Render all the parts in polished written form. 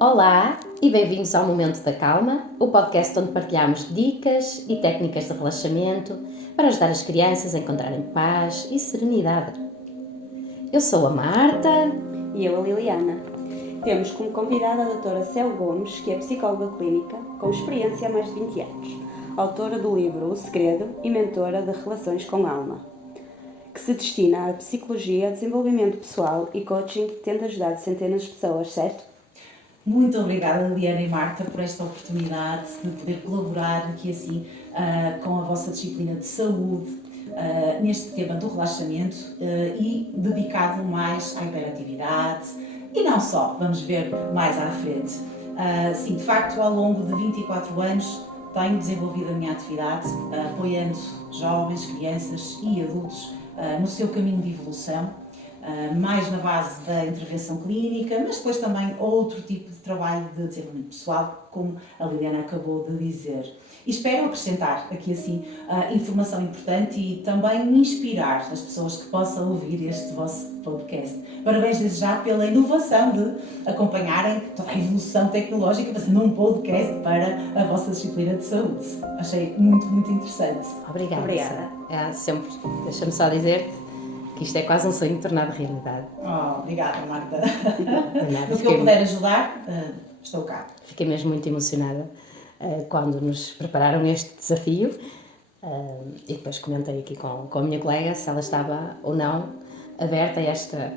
Olá e bem-vindos ao Momento da Calma, o podcast onde partilhamos dicas e técnicas de relaxamento para ajudar as crianças a encontrarem paz e serenidade. Eu sou a Marta. E eu a Liliana. Temos como convidada a doutora Céu Gomes, que é psicóloga clínica com experiência há mais de 20 anos, autora do livro O Segredo e mentora de Relações com Alma, que se destina à psicologia, desenvolvimento pessoal e coaching, tendo ajudado centenas de pessoas, certo? Muito obrigada, Liliana e Marta, por esta oportunidade de poder colaborar aqui assim com a vossa disciplina de saúde neste tema do relaxamento e dedicado mais à hiperatividade e não só, vamos ver mais à frente. Sim, de facto, ao longo de 24 anos tenho desenvolvido a minha atividade apoiando jovens, crianças e adultos no seu caminho de evolução. Mais na base da intervenção clínica, mas depois também outro tipo de trabalho de desenvolvimento pessoal, como a Liliana acabou de dizer. E espero acrescentar aqui assim informação importante e também inspirar as pessoas que possam ouvir este vosso podcast. Parabéns desde já pela inovação de acompanharem toda a evolução tecnológica fazendo um podcast para a vossa disciplina de saúde. Achei muito, muito interessante. Obrigada. Sempre, deixa-me só dizer-te que isto é quase um sonho tornado realidade. Obrigada, Marta. No que eu puder ajudar, estou cá. Fiquei mesmo muito emocionada quando nos prepararam este desafio e depois comentei aqui com a minha colega se ela estava ou não aberta a esta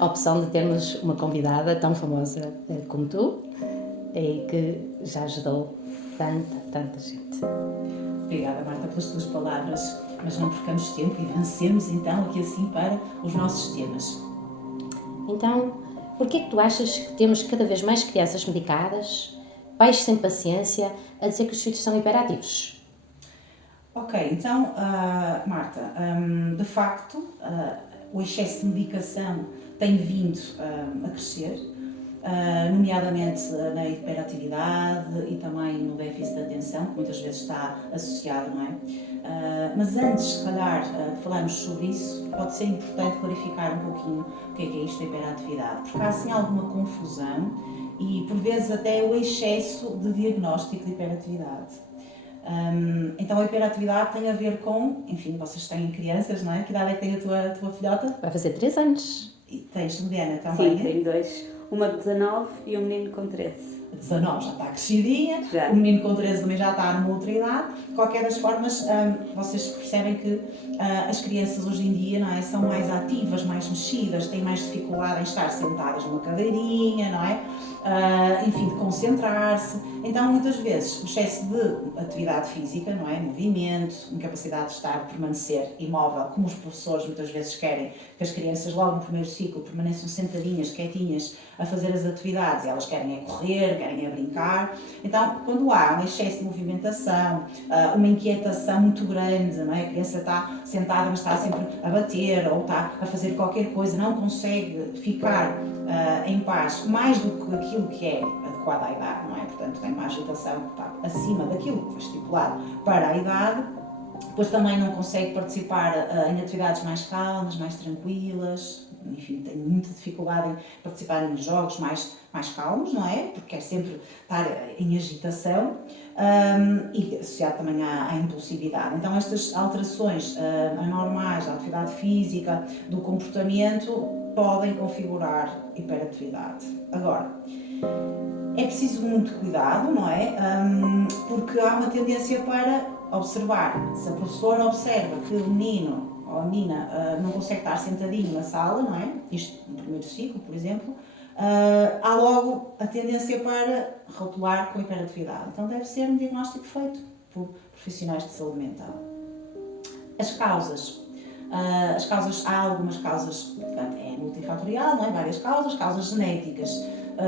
opção de termos uma convidada tão famosa como tu e que já ajudou tanta gente. Obrigada, Marta, pelas tuas palavras, mas não percamos tempo e avancemos então aqui assim para os nossos temas. Então, porquê é que tu achas que temos cada vez mais crianças medicadas, pais sem paciência, a dizer que os filhos são hiperativos? Ok, então, Marta, de facto, o excesso de medicação tem vindo a crescer, nomeadamente na hiperatividade e também no déficit de atenção, que muitas vezes está associado, não é? Mas antes, se calhar, de falarmos sobre isso, pode ser importante clarificar um pouquinho o que é isto da hiperatividade, porque há assim alguma confusão e, por vezes, até o excesso de diagnóstico de hiperatividade. Então a hiperatividade tem a ver com, enfim, vocês têm crianças, não é? Que idade é que tem a tua filhota? Vai fazer 3 anos. E tens, Liliana, também? Sim, tenho 2. Uma de 19 e um menino com 13. 19 já está crescidinha, Já. O menino com 13 também já está numa outra idade. De qualquer das formas, vocês percebem que as crianças hoje em dia, não é, são mais ativas, mais mexidas, têm mais dificuldade em estar sentadas numa cadeirinha, não é? Enfim, de concentrar-se. Então, muitas vezes, o excesso de atividade física, não é? Movimento, incapacidade de estar, permanecer imóvel, como os professores muitas vezes querem que as crianças logo no primeiro ciclo permaneçam sentadinhas, quietinhas, a fazer as atividades, elas querem é correr, querem é brincar. Então, quando há um excesso de movimentação, uma inquietação muito grande, não é? A criança está sentada, mas está sempre a bater ou está a fazer qualquer coisa, não consegue ficar em paz, mais do que aquilo que é adequado à idade, não é? Portanto, tem uma agitação que está acima daquilo que foi estipulado para a idade. Depois também não consegue participar em atividades mais calmas, mais tranquilas. Enfim, tem muita dificuldade em participar em jogos mais calmos, não é? Porque quer sempre estar em agitação e associado também à impulsividade. Então, estas alterações anormais da atividade física, do comportamento, podem configurar hiperatividade. Agora, é preciso muito cuidado, não é? Porque há uma tendência para observar. Se a professora observa que o menino ou a menina não consegue estar sentadinho na sala, não é? Isto no primeiro ciclo, por exemplo, há logo a tendência para rotular com hiperatividade. Então deve ser um diagnóstico feito por profissionais de saúde mental. As causas. Há algumas causas, portanto, é multifatorial, não é? Várias causas genéticas.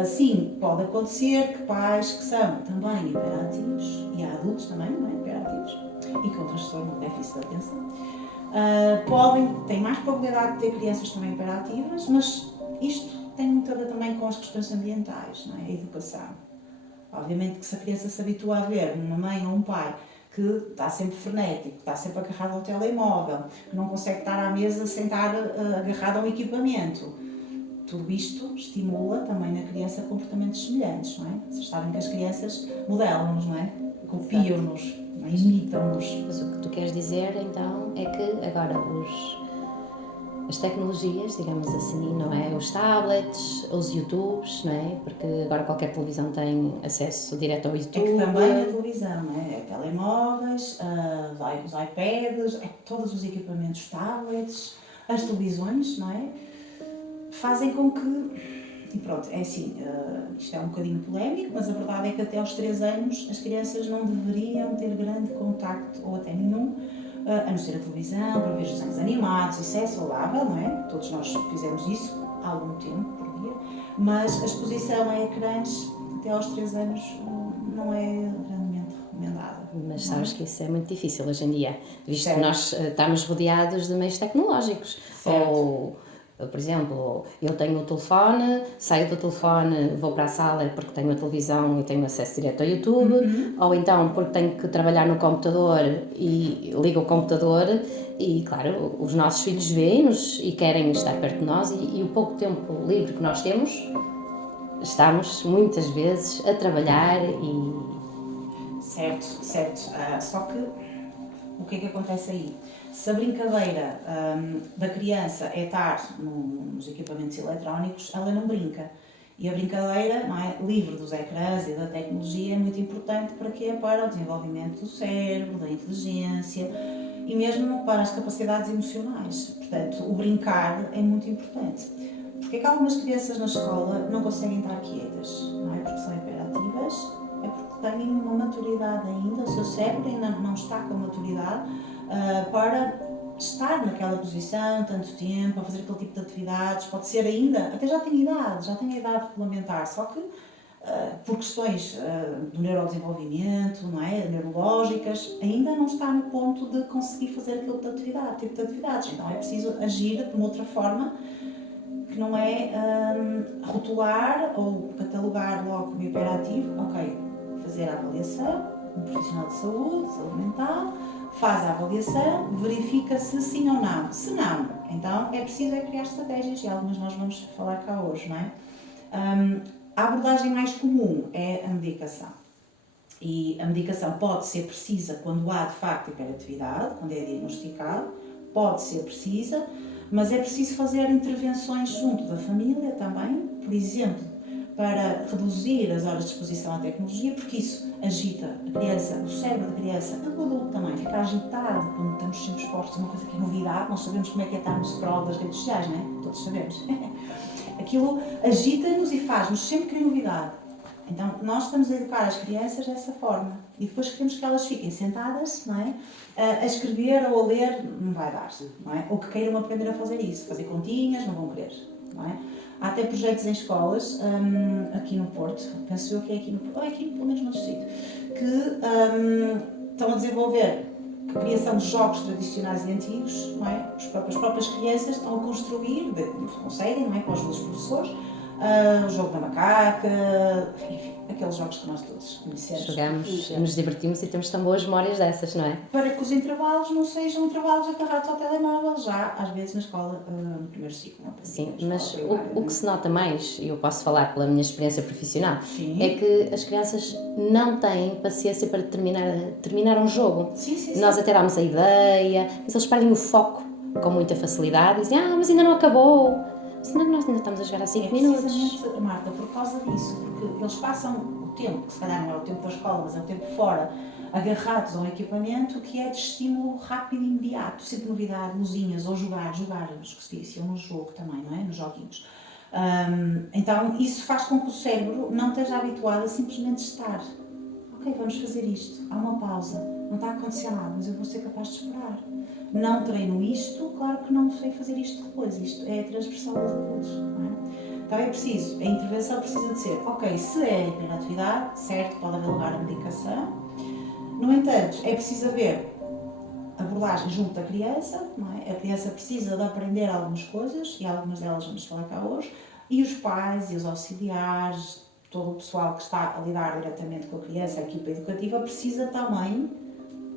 Sim, pode acontecer que pais que são também hiperativos, e há adultos também, não é? Hiperativos, e com transtorno de déficit de atenção, têm mais probabilidade de ter crianças também hiperativas, mas isto tem muito a ver também com as questões ambientais, não é? A educação. Obviamente que se a criança se habitua a ver uma mãe ou um pai que está sempre frenético, que está sempre agarrado ao telemóvel, que não consegue estar à mesa sem estar agarrado a um equipamento, tudo isto estimula também na criança comportamentos semelhantes, não é? Vocês sabem que as crianças modelam-nos, não é? Copiam-nos, imitam-nos. Mas o que tu queres dizer, então, é que agora as tecnologias, digamos assim, não é? Os tablets, os YouTubes, não é? Porque agora qualquer televisão tem acesso direto ao YouTube. É que também a televisão, não é? Telemóveis, os iPads, todos os equipamentos, tablets, as televisões, não é? Fazem com que... E pronto, é assim, isto é um bocadinho polémico, mas a verdade é que até aos 3 anos as crianças não deveriam ter grande contacto, ou até nenhum, a não ser a televisão, para ver os desenhos animados. Isso é saudável, não é? Todos nós fizemos isso há algum tempo por dia, mas a exposição a ecrãs até aos 3 anos não é grandemente recomendada. Mas sabes que isso é muito difícil hoje em dia, visto que nós estamos rodeados de meios tecnológicos. Certo. Ou, por exemplo, eu tenho o telefone, saio do telefone, vou para a sala porque tenho a televisão e tenho acesso direto ao YouTube, ou então porque tenho que trabalhar no computador e ligo o computador e, claro, os nossos filhos veem-nos e querem estar perto de nós e o pouco tempo livre que nós temos, estamos muitas vezes a trabalhar e... Certo. Só que o que é que acontece aí? Se a brincadeira da criança é estar nos equipamentos eletrónicos, ela não brinca. E a brincadeira, não é, livre dos ecrãs e da tecnologia é muito importante para quê? Para o desenvolvimento do cérebro, da inteligência e mesmo para as capacidades emocionais. Portanto, o brincar é muito importante. Porque é que algumas crianças na escola não conseguem estar quietas? Não é porque são hiperativas, é porque têm uma maturidade ainda, o seu cérebro ainda não está com maturidade para estar naquela posição tanto tempo, a fazer aquele tipo de atividades. Pode ser ainda, até já tem idade regulamentar, só que por questões do neurodesenvolvimento, não é? Neurológicas, ainda não está no ponto de conseguir fazer aquele tipo de atividades. Então é preciso agir de uma outra forma, que não é rotular ou catalogar logo como hiperativo. Ok, fazer a avaliação, um profissional de saúde mental, faz a avaliação, verifica se sim ou não. Se não, então é preciso criar estratégias, e algumas nós vamos falar cá hoje, não é? A abordagem mais comum é a medicação. E a medicação pode ser precisa quando há de facto hiperatividade, quando é diagnosticado, pode ser precisa, mas é preciso fazer intervenções junto da família também, por exemplo, para reduzir as horas de exposição à tecnologia, porque isso agita a criança, o cérebro da criança, e do adulto também, fica agitado quando estamos sempre expostos a uma coisa que é novidade. Nós sabemos como é que é estar no scroll das redes sociais, não é? Todos sabemos. Aquilo agita-nos e faz-nos sempre querer novidade. Então, nós estamos a educar as crianças dessa forma. E depois queremos que elas fiquem sentadas, não é? A escrever ou a ler, não vai dar, não é? Ou que queiram aprender a fazer isso, fazer continhas, não vão querer, não é? Há até projetos em escolas, aqui no Porto, penso eu que é aqui no Porto, ou é aqui pelo menos no distrito, que estão a desenvolver a criação de jogos tradicionais e antigos, não é? As próprias crianças estão a construir, conseguem, não é? Com a ajuda dos professores, o jogo da macaca, enfim, aqueles jogos que nós todos conhecemos. Jogamos, nos divertimos e temos tão boas memórias dessas, não é? Para que os intervalos não sejam intervalos agarrados ao telemóvel, já às vezes na escola, no primeiro ciclo. Sim, mas o que se nota mais, e eu posso falar pela minha experiência profissional, Sim. É que as crianças não têm paciência para terminar um jogo. Sim. Nós até damos a ideia, mas eles perdem o foco com muita facilidade e dizem, mas ainda não acabou. Senão nós ainda estamos a jogar há 5 minutos. Precisamente, Marta, por causa disso, porque eles passam o tempo, que se calhar não é o tempo da escola, mas é o tempo fora, agarrados a um equipamento que é de estímulo rápido e imediato, sempre novidade, luzinhas, ou jogar justiça, ou no jogo também, não é? Nos joguinhos. Então, isso faz com que o cérebro não esteja habituado a simplesmente estar. Ok, vamos fazer isto, há uma pausa, não está a acontecer nada, mas eu vou ser capaz de esperar. Não treino isto, claro que não sei fazer isto depois, isto é transversal aos adultos, não é? Então é preciso, a intervenção precisa de ser, ok, se é hiperatividade, certo, pode haver lugar a medicação. No entanto, é preciso haver abordagem junto da criança, não é? A criança precisa de aprender algumas coisas e algumas delas vamos falar cá hoje, e os pais e os auxiliares, todo o pessoal que está a lidar diretamente com a criança, a equipa educativa, precisa também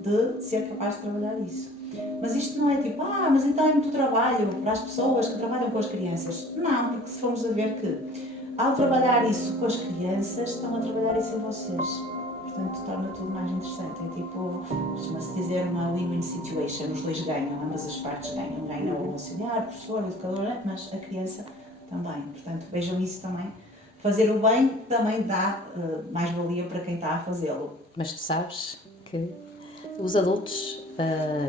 de ser capaz de trabalhar isso. Mas isto não é tipo, mas então é muito trabalho para as pessoas que trabalham com as crianças. Não, porque se formos a ver que ao trabalhar isso com as crianças, estão a trabalhar isso em vocês. Portanto, torna tudo mais interessante. É tipo, costuma-se dizer uma win-win situation, os dois ganham, ambas as partes ganham. Ganha o auxiliar, o professor, o educador, mas a criança também. Portanto, vejam isso também. Fazer o bem também dá mais-valia para quem está a fazê-lo. Mas tu sabes que os adultos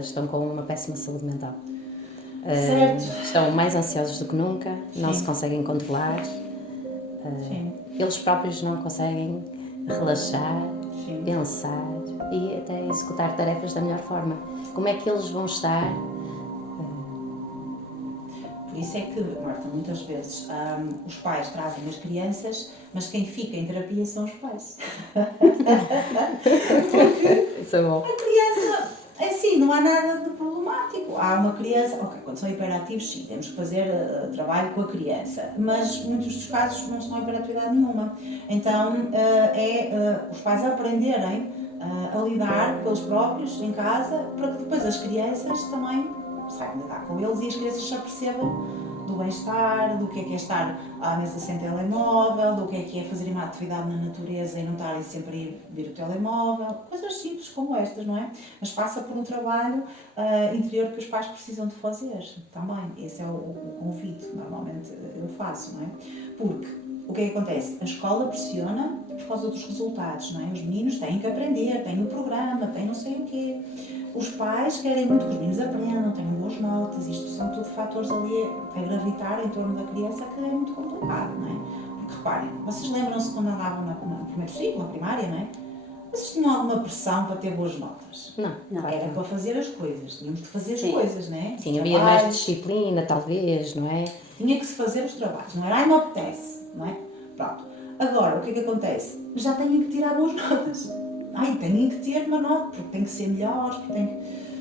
estão com uma péssima saúde mental. Certo. Estão mais ansiosos do que nunca, não se conseguem controlar. Eles próprios não conseguem relaxar, pensar e até executar tarefas da melhor forma. Como é que eles vão estar? Por isso é que, Marta, muitas vezes os pais trazem as crianças, mas quem fica em terapia são os pais. Isso é bom. A criança, é assim, não há nada de problemático. Há uma criança, quando são hiperativos, sim, temos que fazer trabalho com a criança, mas muitos dos casos não são hiperatividade nenhuma. Então, os pais aprenderem a lidar pelos próprios em casa, para que depois as crianças também saibam lidar com eles e as crianças já percebam do bem-estar, do que é estar à mesa sem telemóvel, do que é fazer uma atividade na natureza e não estarem sempre a ir ver o telemóvel, coisas simples como estas, não é? Mas passa por um trabalho interior que os pais precisam de fazer também. Esse é o convite, normalmente eu faço, não é? Porque o que é que acontece? A escola pressiona por causa dos resultados, não é? Os meninos têm que aprender, têm o programa, têm não sei o quê. Os pais querem muito que os meninos aprendam, tenham boas notas, isto são tudo fatores ali a gravitar em torno da criança que é muito complicado, não é? Porque reparem, vocês lembram-se quando andavam no primeiro ciclo, na primária, não é? Vocês tinham alguma pressão para ter boas notas? Não. Era para fazer as coisas, tínhamos que fazer as coisas, não é? Sim, havia mais disciplina, talvez, não é? Tinha que se fazer os trabalhos, não era, me apetece, não é? Pronto. Agora, o que é que acontece? Já têm que tirar boas notas. Têm que ter uma nota, porque tem que ser melhor,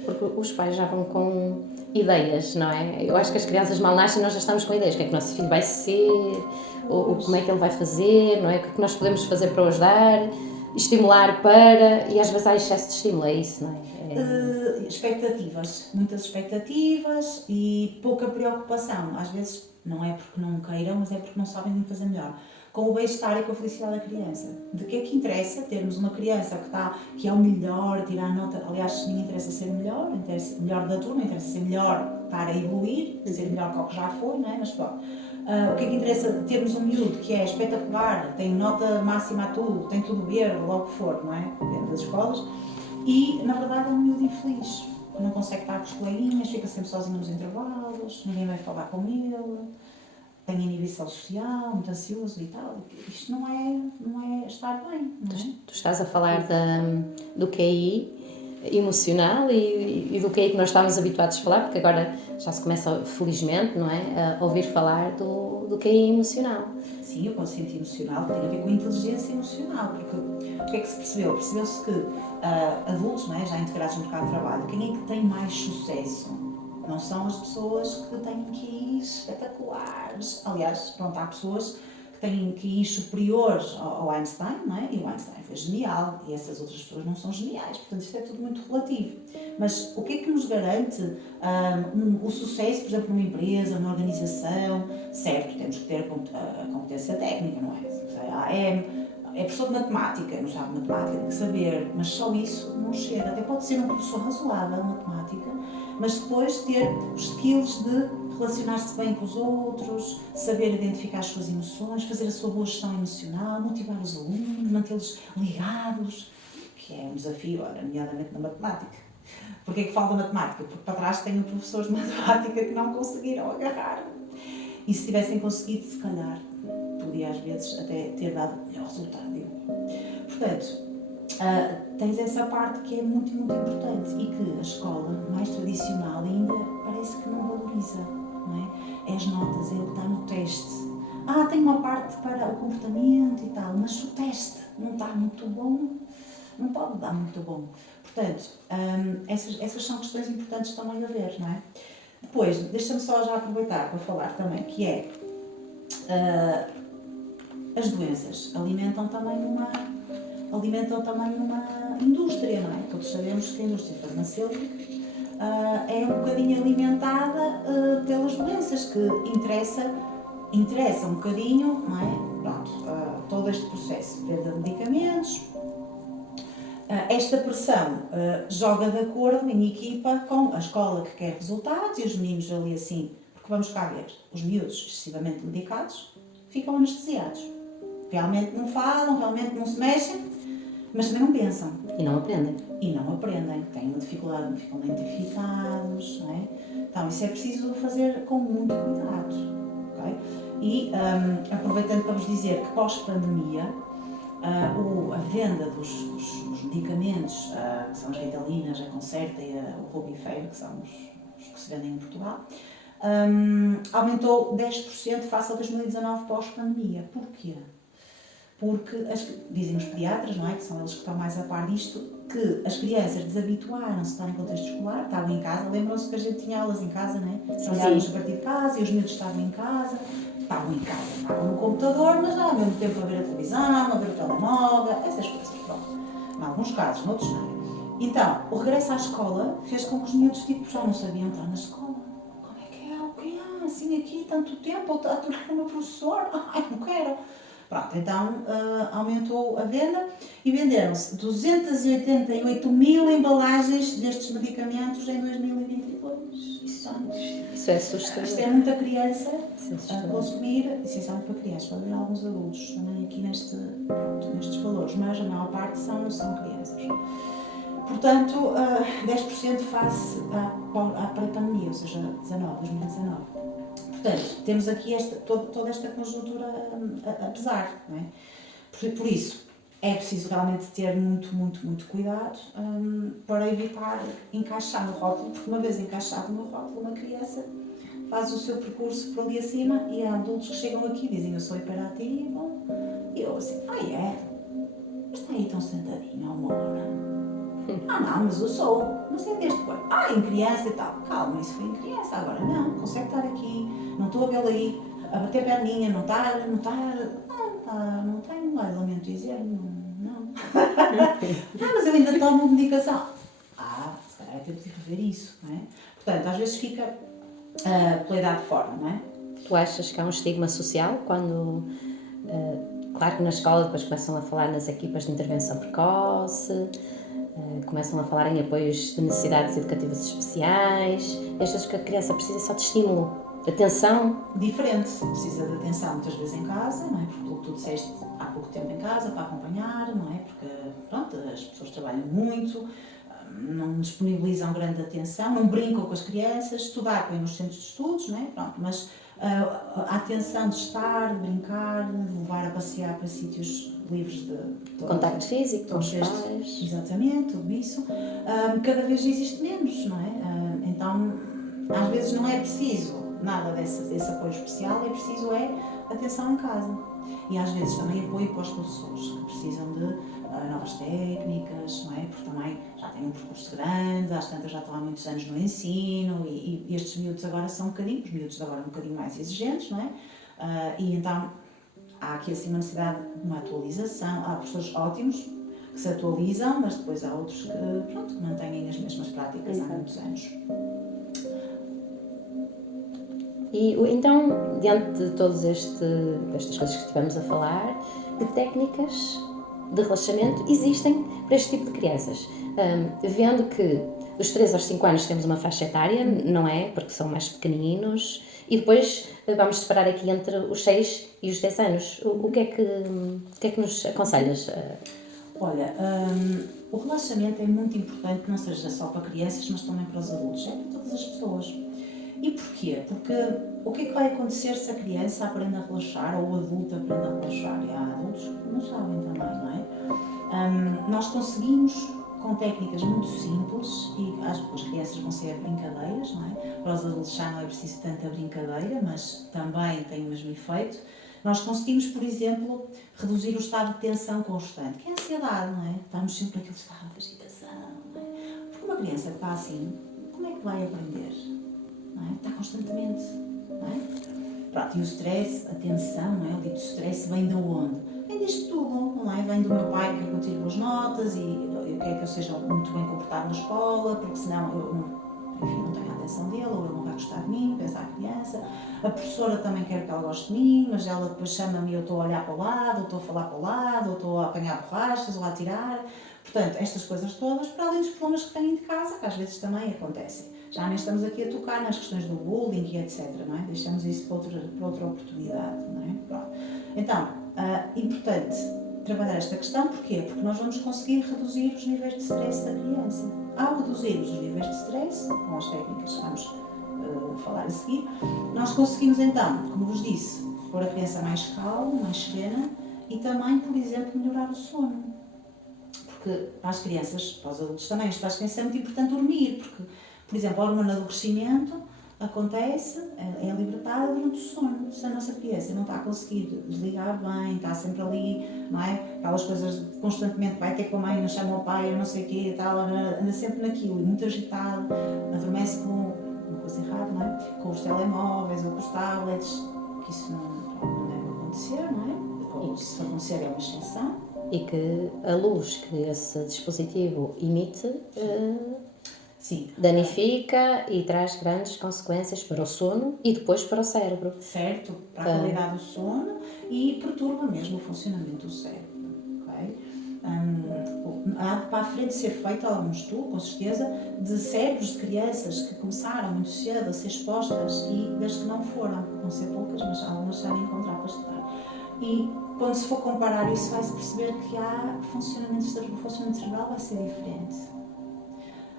Porque os pais já vão com ideias, não é? Eu acho que as crianças mal nascem, nós já estamos com ideias. O que é que o nosso filho vai ser, ou como é que ele vai fazer, não é? O que é que nós podemos fazer para o ajudar, estimular para... E às vezes há excesso de estímulo, é isso, não é? Expectativas, muitas expectativas e pouca preocupação. Às vezes não é porque não queiram, mas é porque não sabem fazer melhor. Com o bem-estar e com a felicidade da criança. De que é que interessa termos uma criança que é o melhor, tirar nota, aliás, nem interessa ser melhor, interessa melhor da turma, interessa ser melhor, estar a evoluir, ser melhor que o que já foi, não é? Mas pronto. O que é que interessa termos um miúdo que é espetacular, tem nota máxima a tudo, tem tudo verde, logo que for, não é? Dentro das escolas. E, na verdade, é um miúdo infeliz. Não consegue estar com os coleguinhas, fica sempre sozinho nos intervalos, ninguém vai falar com ele. Tem inibição social, muito ansioso e tal. Isto não é estar bem, não é? Tu estás a falar do QI emocional e do QI que nós estávamos habituados a falar, porque agora já se começa, felizmente, não é, a ouvir falar do QI emocional. Sim, o consciente emocional tem a ver com a inteligência emocional, porque o que é que se percebeu? Percebeu-se que adultos, não é, já integrados no mercado de trabalho, quem é que tem mais sucesso? Não são as pessoas que têm QIs espetaculares. Aliás, pronto, há pessoas que têm QIs superiores ao Einstein, não é? E o Einstein foi genial e essas outras pessoas não são geniais. Portanto, isto é tudo muito relativo. Mas o que é que nos garante o sucesso, por exemplo, numa empresa, numa organização? Certo, temos que ter a competência técnica, não é? É professor de matemática, não sabe matemática, tem que saber, mas só isso não chega. Até pode ser um professor razoável de matemática, mas depois ter os skills de relacionar-se bem com os outros, saber identificar as suas emoções, fazer a sua boa gestão emocional, motivar os alunos, mantê-los ligados, que é um desafio, nomeadamente na matemática. Porquê é que falta matemática? Porque para trás tenho professores de matemática que não conseguiram agarrar. E se tivessem conseguido, se calhar, podia às vezes até ter dado melhor resultado. Portanto, tens essa parte que é muito, muito importante e que a escola mais tradicional ainda parece que não valoriza, não é? É as notas, é o que está no teste. Tem uma parte para o comportamento e tal, mas se o teste não está muito bom, não pode dar muito bom. Portanto, essas são questões importantes também a ver, não é? Depois, deixa-me só já aproveitar para falar também, que é as doenças alimentam também uma indústria, não é? Todos sabemos que a indústria farmacêutica é um bocadinho alimentada pelas doenças, que interessa um bocadinho, não é? Pronto, todo este processo de venda de medicamentos. Esta pressão joga de acordo em equipa com a escola que quer resultados e os meninos ali assim, porque vamos cá ver, os miúdos excessivamente medicados ficam anestesiados. Realmente não falam, realmente não se mexem, mas também não pensam. E não aprendem. Têm uma dificuldade, não ficam identificados, não é? Então isso é preciso fazer com muito cuidado, ok? E aproveitando para vos dizer que pós-pandemia, a venda dos medicamentos, que são as Ritalinas, a Concerta e o Rubifeiro, que são os que se vendem em Portugal, aumentou 10% face a 2019 pós-pandemia. Porquê? Porque, dizem os pediatras, não é? Que são eles que estão mais a par disto, que as crianças desabituaram-se a estar em contexto escolar, estavam em casa, lembram-se que a gente tinha aulas em casa, não é? Trabalhávamos a partir de casa e os miúdos estavam em casa, estavam no computador, mas ao mesmo tempo a ver a televisão, a ver o telemóvel, essas coisas, pronto. Em alguns casos, noutros não. Então, o regresso à escola fez com que os miúdos já não sabiam entrar na escola. Como é que é? O que é? Assim aqui, tanto tempo, a aturar o meu professor? Ai, não quero. Pronto, então aumentou a venda e venderam-se 288 mil embalagens destes medicamentos em 2022. Isso é assustador. Isto é muita criança a consumir, essencialmente para crianças, pode haver alguns adultos também aqui nestes valores, mas a maior parte não são crianças. Portanto, 10% face à pré-pandemia, ou seja, 2019. Portanto, temos aqui toda esta conjuntura a pesar, não é? Por isso, é preciso realmente ter muito cuidado para evitar encaixar no rótulo, porque uma vez encaixado no rótulo, uma criança faz o seu percurso por ali acima e há adultos que chegam aqui e dizem eu sou hiperativo e eu assim, é? Mas está aí tão sentadinho, amor. Não, mas eu sou. Mas é deste quando? Em criança e tal. Calma, isso foi em criança. Agora não, consegue estar aqui. Não estou a vê-lo aí a bater perninha. Não tenho. Lamento dizer, não. Mas eu ainda tomo medicação. Se calhar é tempo de rever isso, não é? Portanto, às vezes fica pela idade fora, não é? Tu achas que há um estigma social quando... claro que na escola depois começam a falar nas equipas de intervenção precoce, começam a falar em apoios de necessidades educativas especiais. Achas que a criança precisa só de estímulo, de atenção? Diferente, precisa de atenção muitas vezes em casa, não é? Porque o que tu disseste há pouco tempo em casa para acompanhar, não é? Porque, pronto, as pessoas trabalham muito, não disponibilizam grande atenção, não brincam com as crianças, estudar põe nos centros de estudos, não é? Pronto, mas a atenção de estar, de brincar, de levar a passear para sítios livres de contacto físico com os pais. Exatamente, tudo isso. Cada vez existe menos, não é? Então, às vezes não é preciso nada desse apoio especial, é preciso atenção em casa. E às vezes também apoio para os professores, que precisam de novas técnicas, não é? Porque também já têm um percurso grande, às tantas já estão há muitos anos no ensino e estes miúdos agora são os miúdos de agora um bocadinho mais exigentes, não é? E então há aqui assim uma necessidade de uma atualização. Há professores ótimos que se atualizam, mas depois há outros que mantêm as mesmas práticas há muitos anos. E então, diante de todas estas coisas que estivemos a falar, que técnicas de relaxamento existem para este tipo de crianças? Vendo que dos 3 aos 5 anos temos uma faixa etária, não é? Porque são mais pequeninos, e depois vamos separar aqui entre os 6 e os 10 anos. O que é que nos aconselhas? Olha, o relaxamento é muito importante, não seja só para crianças, mas também para os adultos, é para todas as pessoas. E porquê? Porque o que é que vai acontecer se a criança aprende a relaxar ou o adulto aprende a relaxar? E há adultos que não sabem também, não é? Nós conseguimos, com técnicas muito simples, e as crianças vão ser brincadeiras, não é? Para os adultos já não é preciso tanta brincadeira, mas também tem o mesmo efeito. Nós conseguimos, por exemplo, reduzir o estado de tensão constante, que é a ansiedade, não é? Estamos sempre naquele estado de agitação, não é? Porque uma criança que está assim, como é que vai aprender? Não é? Está constantemente, não é? Pronto, e o stress, a tensão, não é? O dito stress vem de onde? Vem disto tudo, não é? Vem do meu pai que quer que eu tire boas notas e quer que eu seja muito bem comportado na escola, porque senão eu não tenho a atenção dele, ou ele não vai gostar de mim, pensa a criança. A professora também quer que ela goste de mim, mas ela depois chama-me e eu estou a olhar para o lado, ou estou a falar para o lado, ou estou a apanhar borrachas, ou a atirar. Portanto, estas coisas todas, para além dos problemas que têm de casa, que às vezes também acontecem. Já nem estamos aqui a tocar nas questões do bullying e etc, não é? Deixamos isso para outra oportunidade, não é? Pronto. Então, importante trabalhar esta questão, porquê? Porque nós vamos conseguir reduzir os níveis de stress da criança. Ao reduzirmos os níveis de stress, com as técnicas que vamos falar a seguir, nós conseguimos então, como vos disse, pôr a criança mais calma, mais serena e também, por exemplo, melhorar o sono. Porque para as crianças, para os adultos também, para as crianças é muito importante dormir, porque, por exemplo, a hormona do crescimento acontece, é libertada durante o sono. Se a nossa criança não está a conseguir desligar bem, está sempre ali, não é? Aquelas coisas constantemente, vai ter com a mãe, não chama o pai, não sei o quê, tal, anda sempre naquilo, e muito agitado, adormece com uma coisa errada, não é? Com os telemóveis ou com os tablets, que isso não deve acontecer, não é? Ou se acontecer é uma exceção. E que a luz que esse dispositivo emite Sim. danifica e traz grandes consequências para o sono e depois para o cérebro. Certo, para a qualidade do sono e perturba mesmo o funcionamento do cérebro. Okay? Há para a frente ser feito algum estudo, com certeza, de cérebros de crianças que começaram muito cedo a ser expostas e das que não foram, vão ser poucas, mas algumas já encontrar para estudar. E quando se for comparar isso, vai-se perceber que o funcionamento cerebral vai ser diferente.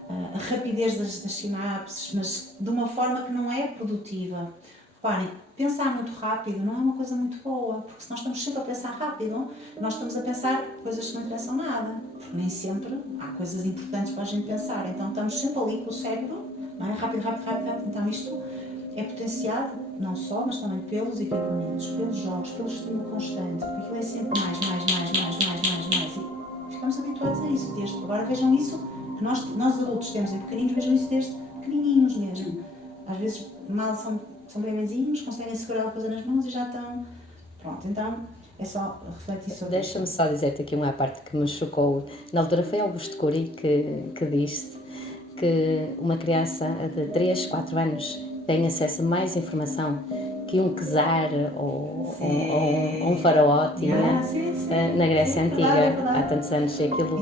A rapidez das sinapses, mas de uma forma que não é produtiva. Reparem, pensar muito rápido não é uma coisa muito boa, porque se nós estamos sempre a pensar rápido, nós estamos a pensar coisas que não interessam nada, porque nem sempre há coisas importantes para a gente pensar, então estamos sempre ali com o cérebro, não é? Rápido, então isto é potenciado, não só, mas também pelos equipamentos, pelos jogos, pelo estímulo constante, porque aquilo é sempre mais, e ficamos habituados a isso. Agora vejam isso, que nós adultos temos em pequeninos, vejam isso desde pequenininhos mesmo. Às vezes mal são bem benzinhos, conseguem segurar a coisa nas mãos e já estão... Pronto, então é só refletir sobre isso. Deixa-me só dizer-te aqui uma parte que me chocou. Na altura foi Augusto Cury que disse que uma criança de 3, 4 anos tem acesso a mais informação que um czar ou um faraó tinha na Grécia Antiga, há tantos anos, e aquilo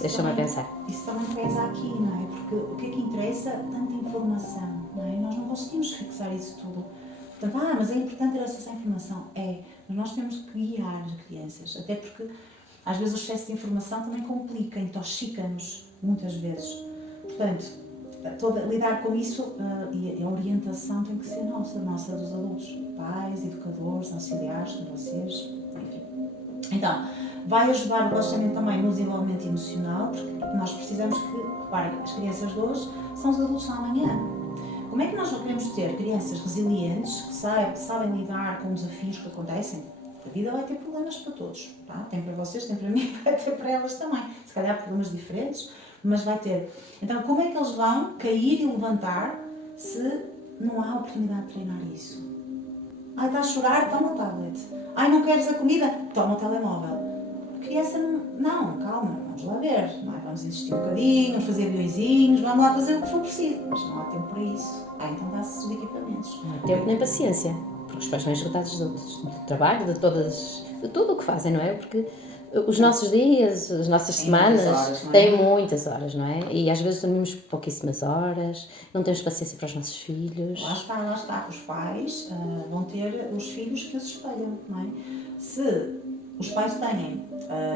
deixa-me a pensar. Isso também pesa aqui, não é? Porque o que é que interessa? Tanta informação, não é? Nós não conseguimos fixar isso tudo. Portanto, mas é importante ter acesso à informação. Mas nós temos que guiar as crianças, até porque às vezes o excesso de informação também complica, intoxica-nos, muitas vezes. Portanto, lidar com isso e a orientação tem que ser nossa dos adultos, pais, educadores, auxiliares, de vocês, enfim. Então, vai ajudar o relaxamento também no desenvolvimento emocional, porque nós precisamos que, reparem, as crianças de hoje são os adultos da amanhã. Como é que nós queremos ter crianças resilientes, que sabem lidar com desafios que acontecem? A vida vai ter problemas para todos, tá? Tem para vocês, tem para mim, vai ter para elas também. Se calhar problemas diferentes, mas vai ter. Então, como é que eles vão cair e levantar se não há oportunidade de treinar isso? Está a chorar? Toma o tablet. Não queres a comida? Toma o telemóvel. A criança não, calma, vamos lá ver. Vamos insistir um bocadinho, vamos fazer aviõezinhos, vamos lá fazer o que for preciso. Mas não há tempo para isso. Então dá-se os equipamentos. Não há tempo nem paciência, porque os pais estão esgotados do trabalho, de tudo o que fazem, não é? Porque os nossos dias, as nossas semanas têm muitas horas, não é? E às vezes dormimos pouquíssimas horas, não temos paciência para os nossos filhos. Lá está. Os pais vão ter os filhos que os espelham, não é? Se os pais têm,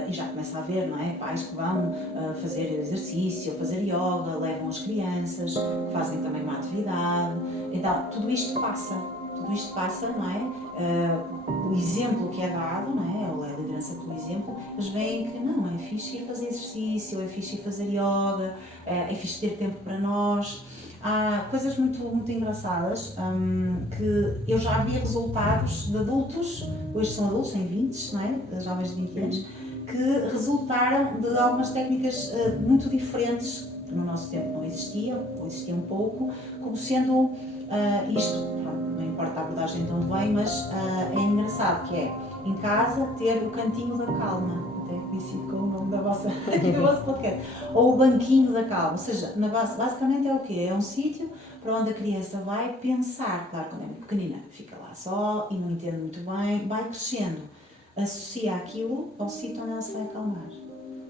e já começa a haver, não é? Pais que vão fazer exercício, fazer yoga, levam as crianças, fazem também uma atividade. Então, tudo isto passa, não é? O exemplo que é dado, não é? A liderança pelo exemplo, eles veem que não, é fixe ir fazer exercício, é fixe ir fazer yoga, é fixe ter tempo para nós. Há coisas muito, muito engraçadas que eu já vi resultados de adultos, hoje são adultos, têm 20, não é? Jovens de 20 anos, que resultaram de algumas técnicas muito diferentes que no nosso tempo não existia, ou existia um pouco, como sendo isto, não importa a abordagem de onde vem, mas é engraçado que é, em casa, ter o cantinho da calma, até conhecido com o nome do vosso podcast, ou o banquinho da calma, ou seja, basicamente é o quê? É um sítio para onde a criança vai pensar, claro, quando é muito pequenina, fica lá só e não entende muito bem, vai crescendo, associa aquilo ao sítio onde ela se vai acalmar.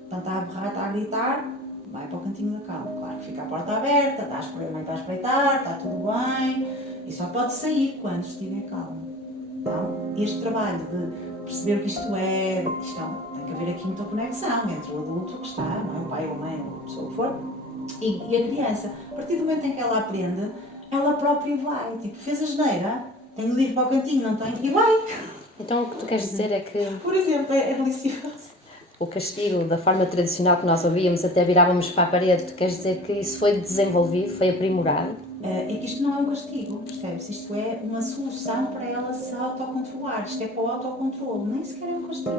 Então está a berrar, está a gritar, vai para o cantinho da calma. Claro que fica a porta aberta, a mãe está a espreitar, está tudo bem, e só pode sair quando estiver calmo. Então, este trabalho de perceber o que isto é, tem que haver aqui muita conexão entre o adulto que está, não é? O pai ou a mãe, ou a pessoa que for, e a criança. A partir do momento em que ela aprende, ela própria vai. Tipo, fez a geneira, tem de ir para o cantinho, não tem? E vai! Então o que tu queres dizer é que, por exemplo, é delicioso. O castigo, da forma tradicional que nós ouvíamos, até virávamos para a parede, tu queres dizer que isso foi desenvolvido, foi aprimorado? É que isto não é um castigo, percebes? Isto é uma solução para ela se autocontrolar. Isto é para o autocontrole, nem sequer é um castigo.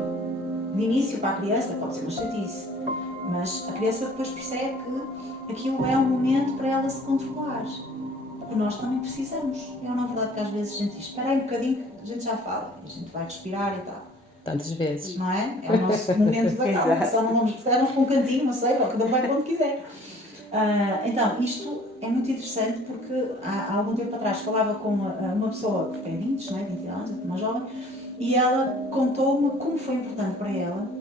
De início, para a criança, pode ser uma chatice, mas a criança depois percebe que aquilo é um momento para ela se controlar. Porque nós também precisamos. É uma verdade que às vezes a gente diz, espera aí um bocadinho que a gente já fala, a gente vai respirar e tal. Tantas vezes. Não é? É o nosso momento da calma. Só não vamos para um cantinho, não sei, ou cada um vai quando quiser. Então, isto é muito interessante porque há algum tempo atrás falava com uma pessoa que tem 20, não é? 20 anos, uma jovem, e ela contou-me como foi importante para ela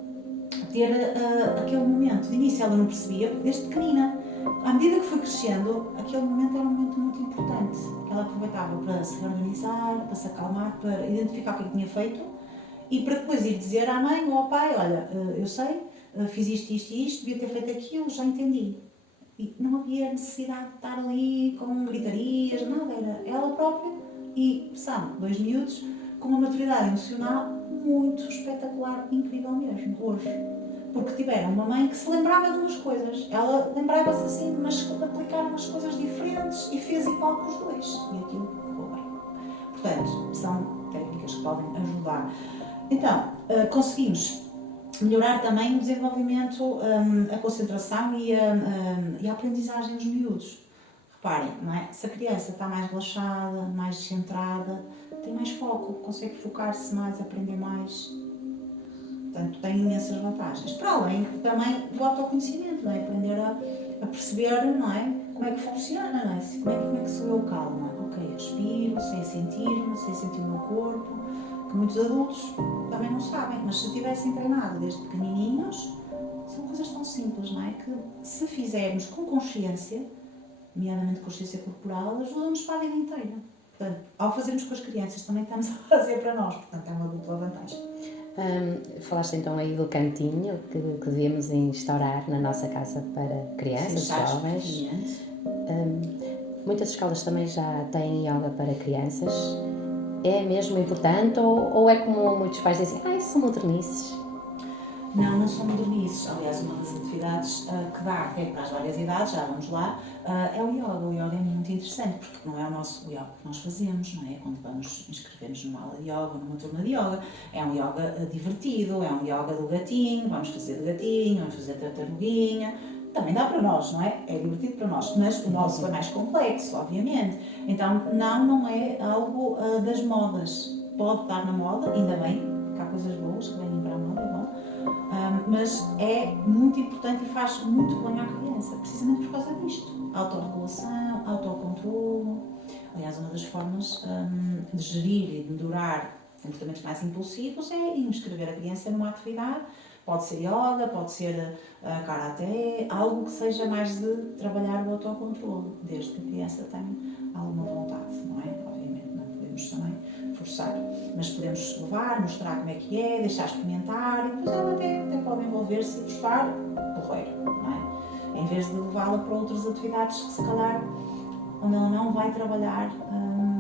ter aquele momento. De início ela não percebia, desde pequenina. À medida que foi crescendo, aquele momento era um momento muito importante. Ela aproveitava para se organizar, para se acalmar, para identificar o que tinha feito e para depois ir dizer à mãe ou ao pai, olha, eu sei, fiz isto e isto, devia ter feito aquilo, já entendi. E não havia necessidade de estar ali com gritarias, nada, era ela própria e são 2 miúdos com uma maturidade emocional muito espetacular, incrível mesmo, hoje. Porque tiveram uma mãe que se lembrava de umas coisas, ela lembrava-se assim, mas aplicaram umas coisas diferentes e fez igual com os dois. E aquilo ficou bem. Portanto, são técnicas que podem ajudar. Então, conseguimos melhorar também o desenvolvimento, a concentração e a aprendizagem dos miúdos. Reparem, não é? Se a criança está mais relaxada, mais descentrada, tem mais foco, consegue focar-se mais, aprender mais. Portanto, tem imensas vantagens. Para além também do autoconhecimento, não é? Aprender a perceber, não é? Como é que funciona, não é? Como é que sou eu calma? Ok, respiro, sei sentir-me, sei sentir o meu corpo, que muitos adultos também não sabem, mas se tivessem treinado desde pequenininhos, são coisas tão simples, não é? Que se fizermos com consciência, nomeadamente consciência corporal, ajuda-nos para a vida inteira. Portanto, ao fazermos com as crianças, também estamos a fazer para nós, portanto é uma dupla vantagem. Falaste então aí do cantinho que devíamos instaurar na nossa casa para crianças, jovens. Muitas escolas também já têm yoga para crianças. É mesmo importante ou é como muitos pais dizem, isso são modernices? Não são modernices. Aliás, uma das atividades que dá até para as várias idades, já vamos lá, é o yoga. O yoga é muito interessante porque não é o nosso yoga que nós fazemos, não é? Quando vamos inscrever-nos numa aula de yoga, numa turma de yoga, é um yoga divertido, é um yoga do gatinho, vamos fazer do gatinho, vamos fazer da tartaruguinha. Também dá para nós, não é? É divertido para nós, mas o nosso é mais complexo, obviamente. Então, não é algo das modas. Pode estar na moda, ainda bem, que há coisas boas que vêm para a moda, é bom. Mas é muito importante e faz muito bem à criança, precisamente por causa disto. Autorregulação, autocontrole. Aliás, uma das formas de gerir e de melhorar comportamentos mais impulsivos é inscrever a criança numa atividade. Pode ser yoga, pode ser karaté, algo que seja mais de trabalhar o autocontrole, desde que a criança tenha alguma vontade, não é? Obviamente, não podemos também forçar, mas podemos levar, mostrar como é que é, deixar experimentar e depois ela até pode envolver-se e gostar, porreiro, não é? Em vez de levá-la para outras atividades que se calhar onde ela não vai trabalhar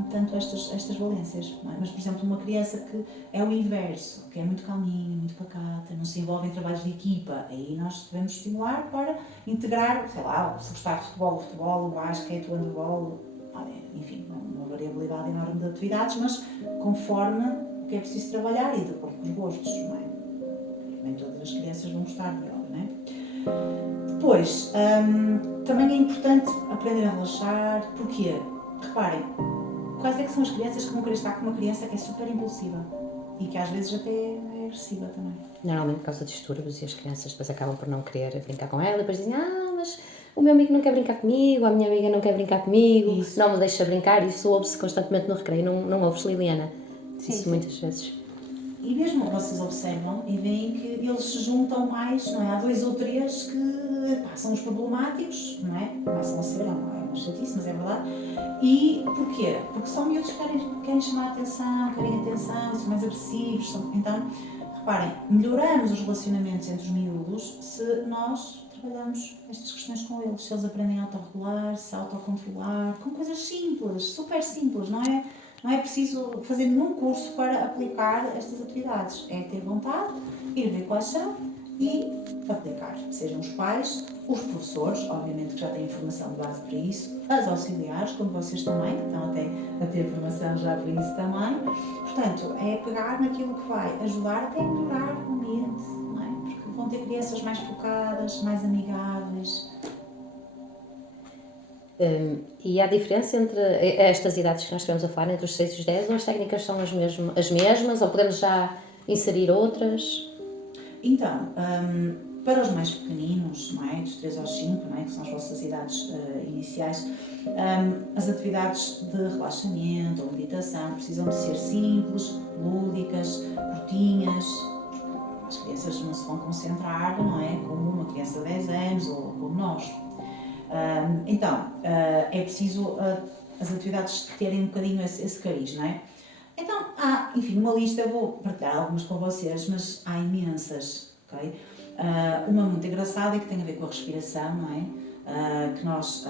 tanto estas valências, não é? Mas, por exemplo, uma criança que é o inverso, que é muito calminha, muito pacata, não se envolve em trabalhos de equipa, aí nós devemos estimular para integrar, sei lá, se gostar de futebol, o basquete, o handball, enfim, uma variabilidade enorme de atividades, mas conforme o que é preciso trabalhar e de acordo com os gostos, não é? Nem todas as crianças vão gostar de yoga, não é? Depois, também é importante aprender a relaxar. Porquê? Reparem, quais é que são as crianças que vão querer estar com uma criança que é super impulsiva e que às vezes até é agressiva também? Normalmente por causa de distúrbios, e as crianças depois acabam por não querer brincar com ela e depois dizem, mas o meu amigo não quer brincar comigo, a minha amiga não quer brincar comigo, Isso. não me deixa brincar. Isso ouve-se constantemente no recreio, não ouves, Liliana? Sim, Isso sim. muitas vezes. E mesmo vocês observam e veem que eles se juntam mais, não é? Há 2 ou 3 que são os problemáticos, não é? Começam a ser, é uma chatice, mas é verdade. E porquê? Porque são miúdos que querem chamar a atenção, querem atenção, são mais agressivos. Então, reparem, melhoramos os relacionamentos entre os miúdos se nós trabalhamos estas questões com eles. Se eles aprendem a autorregular-se, a autocontrolar, com coisas simples, super simples, não é? Não é preciso fazer nenhum curso para aplicar estas atividades. É ter vontade, ir ver quais são e aplicar. Sejam os pais, os professores, obviamente que já têm formação de base para isso, as auxiliares, como vocês também, que estão até a ter formação já para isso também. Portanto, é pegar naquilo que vai ajudar até a melhorar o ambiente, não é? Porque vão ter crianças mais focadas, mais amigáveis. E há diferença entre estas idades que nós estivemos a falar, entre os 6 e os 10, ou as técnicas são as mesmas, ou podemos já inserir outras? Então, para os mais pequeninos, não é? Dos 3 aos 5, não é? Que são as vossas idades iniciais, as atividades de relaxamento ou meditação precisam de ser simples, lúdicas, curtinhas, porque as crianças não se vão concentrar, não é? Como uma criança de 10 anos ou como nós. Então, é preciso as atividades terem um bocadinho esse cariz, não é? Então, há, enfim, uma lista, eu vou partilhar algumas com vocês, mas há imensas, ok? Uma muito engraçada e que tem a ver com a respiração, não é? Que nós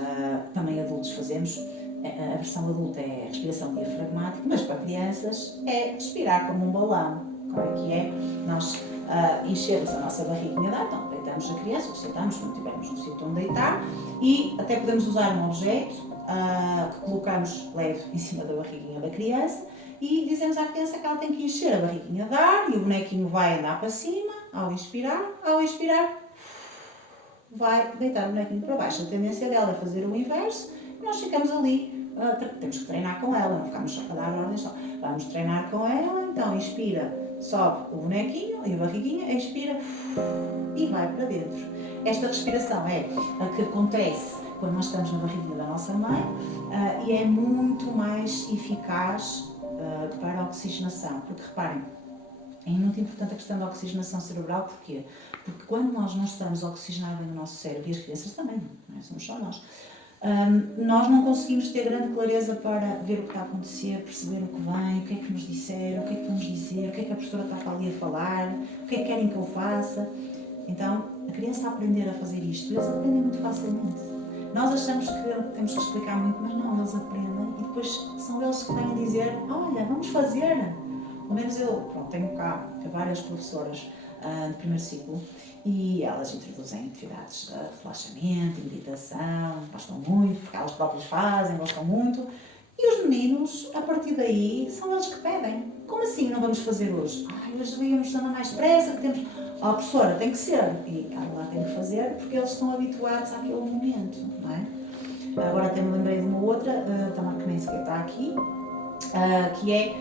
também adultos fazemos. A versão adulta é a respiração diafragmática, mas para crianças é respirar como um balão, okay? Que é nós enchermos a nossa barriguinha de ar, então deitamos a criança, ou sentamos, quando tivermos um sítio onde deitar, e até podemos usar um objeto que colocamos leve em cima da barriguinha da criança e dizemos à criança que ela tem que encher a barriguinha de ar e o bonequinho vai andar para cima ao expirar vai deitar o bonequinho para baixo. A tendência dela é fazer o inverso e nós ficamos ali, temos que treinar com ela, não ficamos só a dar ordens só. Vamos treinar com ela, então inspira, sobe o bonequinho e a barriguinha, expira e vai para dentro. Esta respiração é a que acontece quando nós estamos na barriguinha da nossa mãe e é muito mais eficaz para a oxigenação, porque reparem, é muito importante a questão da oxigenação cerebral. Porquê? Porque quando nós não estamos a oxigenar bem o nosso cérebro, e as crianças também, não é? Somos só nós, nós não conseguimos ter grande clareza para ver o que está a acontecer, perceber o que vem, o que é que nos disseram, o que é que vamos dizer, o que é que a professora está ali a falar, o que é que querem que eu faça. Então, a criança a aprender a fazer isto, eles aprendem muito facilmente. Nós achamos que temos que explicar muito, mas não, eles aprendem e depois são eles que vêm dizer, olha, vamos fazer. Pelo menos eu tenho cá várias professoras de primeiro ciclo e elas introduzem atividades de relaxamento, meditação, gostam muito, porque elas próprias fazem, gostam muito. E os meninos, a partir daí, são eles que pedem. Como assim não vamos fazer hoje? Hoje devíamos estar mais pressa, que temos... A professora tem que ser, e ela tem que fazer, porque eles estão habituados àquele momento, não é? Agora até me lembrei de uma outra, também que nem sequer está aqui, que é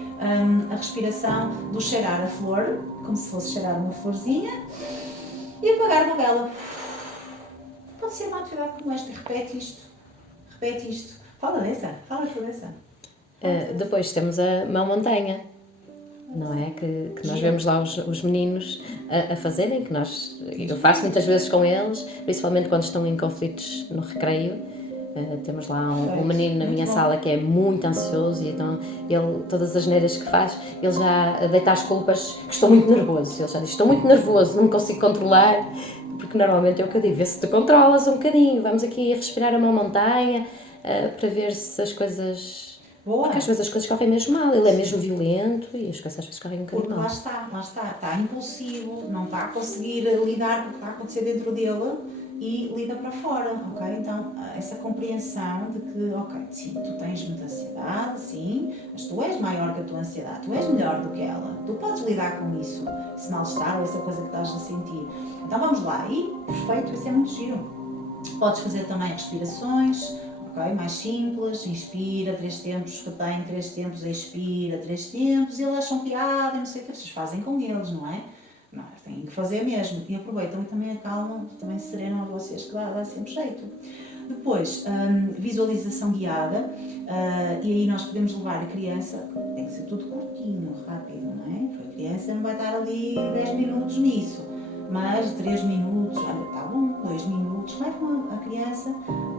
a respiração do cheirar a flor, como se fosse cheirar uma florzinha, e apagar uma vela. Pode ser uma atividade como esta, repete isto. Fala tu dessa. Depois temos a mão montanha, não é? Que nós vemos lá os meninos a fazerem, que eu faço muitas vezes com eles, principalmente quando estão em conflitos no recreio. Temos lá um menino na minha sala que é muito ansioso e então ele, todas as neiras que faz, ele já deita as culpas que estou muito nervoso. Ele já diz, estou muito nervoso, não me consigo controlar, porque normalmente é o que eu digo, vê se te controlas um bocadinho, vamos aqui respirar a mão montanha, para ver se as coisas... Boa. Porque às vezes as coisas correm mesmo mal, ele é mesmo violento e as coisas às vezes correm um bocadinho mal. Lá está impulsivo, não está a conseguir lidar com o que está a acontecer dentro dele e lida para fora, ok? Então, essa compreensão de que, ok, sim, tu tens muita ansiedade, sim, mas tu és maior que a tua ansiedade, tu és melhor do que ela, tu podes lidar com isso, esse mal-estar ou essa coisa que estás a sentir. Então vamos lá, e perfeito, isso é muito giro. Podes fazer também respirações, ok? Mais simples, inspira 3 tempos, retém 3 tempos, expira 3 tempos, e eles acham piada e não sei o que, vocês fazem com eles, não é? Não, têm que fazer mesmo, e aproveitam e também acalmam, também serenam a vocês, que dá sempre jeito. Depois, visualização guiada, e aí nós podemos levar a criança, tem que ser tudo curtinho, rápido, não é? Porque a criança não vai estar ali 10 minutos nisso, mas 3 minutos, olha, está bom, 2 minutos, levam a criança,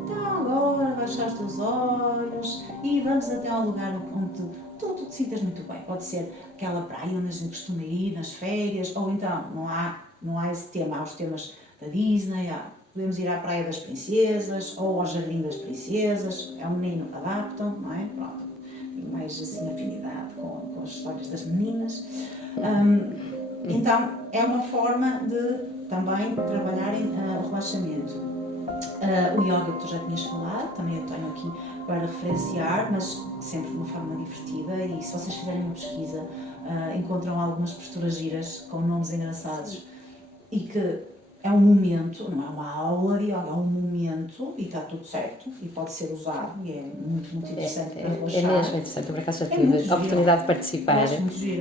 então agora vais fechar os teus olhos e vamos até ao lugar onde tu te sintas muito bem. Pode ser aquela praia onde a gente costuma ir nas férias, ou então não há esse tema, há os temas da Disney, podemos ir à Praia das Princesas ou ao Jardim das Princesas, é um menino, adaptam, não é? Pronto, tenho mais assim afinidade com as histórias das meninas. Então é uma forma de também trabalharem o relaxamento. O yoga que tu já tinhas falado, também eu tenho aqui para referenciar, mas sempre de uma forma divertida, e se vocês fizerem uma pesquisa encontram algumas posturas giras com nomes engraçados e que é um momento, não é uma aula de yoga, é um momento e está tudo certo e pode ser usado e é muito, muito interessante para relaxar. É mesmo interessante, eu por acaso já tive a oportunidade de participar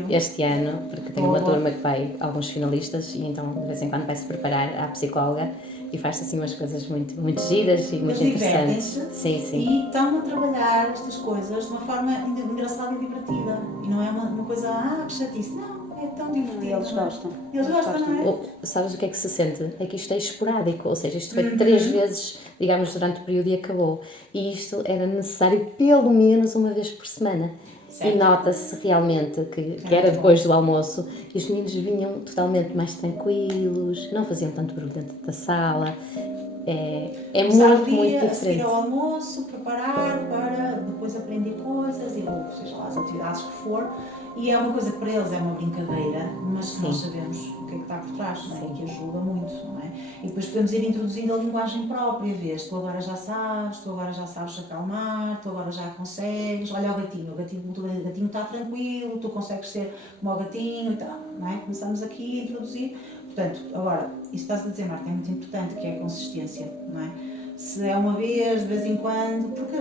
este ano, porque tenho uma turma que vai, alguns finalistas, e então de vez em quando vai-se preparar à psicóloga e faz assim umas coisas muito, muito giras e muito interessantes. Sim, sim. E estão a trabalhar estas coisas de uma forma engraçada e divertida, e não é uma coisa, que chatice, não. É tão divertido. Eles gostam. Eles gostam, não é? Sabes o que é que se sente? É que isto é esporádico, ou seja, isto foi 3 vezes, digamos, durante o período e acabou. E isto era necessário pelo menos uma vez por semana. Certo. E nota-se realmente que era depois do almoço e os meninos vinham totalmente mais tranquilos, não faziam tanto barulho dentro da sala. É muito, muito diferente. Seguir ao almoço, preparar para depois aprender coisas, ou seja lá as atividades que for, e é uma coisa que para eles é uma brincadeira, mas que nós sabemos o que é que está por trás, não é? Que ajuda muito, não é? E depois podemos ir introduzindo a linguagem própria, vês, tu agora já sabes acalmar, tu agora já consegues, olha o gatinho está tranquilo, tu consegues ser como o gatinho e tal, não é? Começamos aqui a introduzir. Portanto, agora, isso estás a dizer, Marta, é muito importante, que é a consistência, não é? Se é uma vez, de vez em quando, porque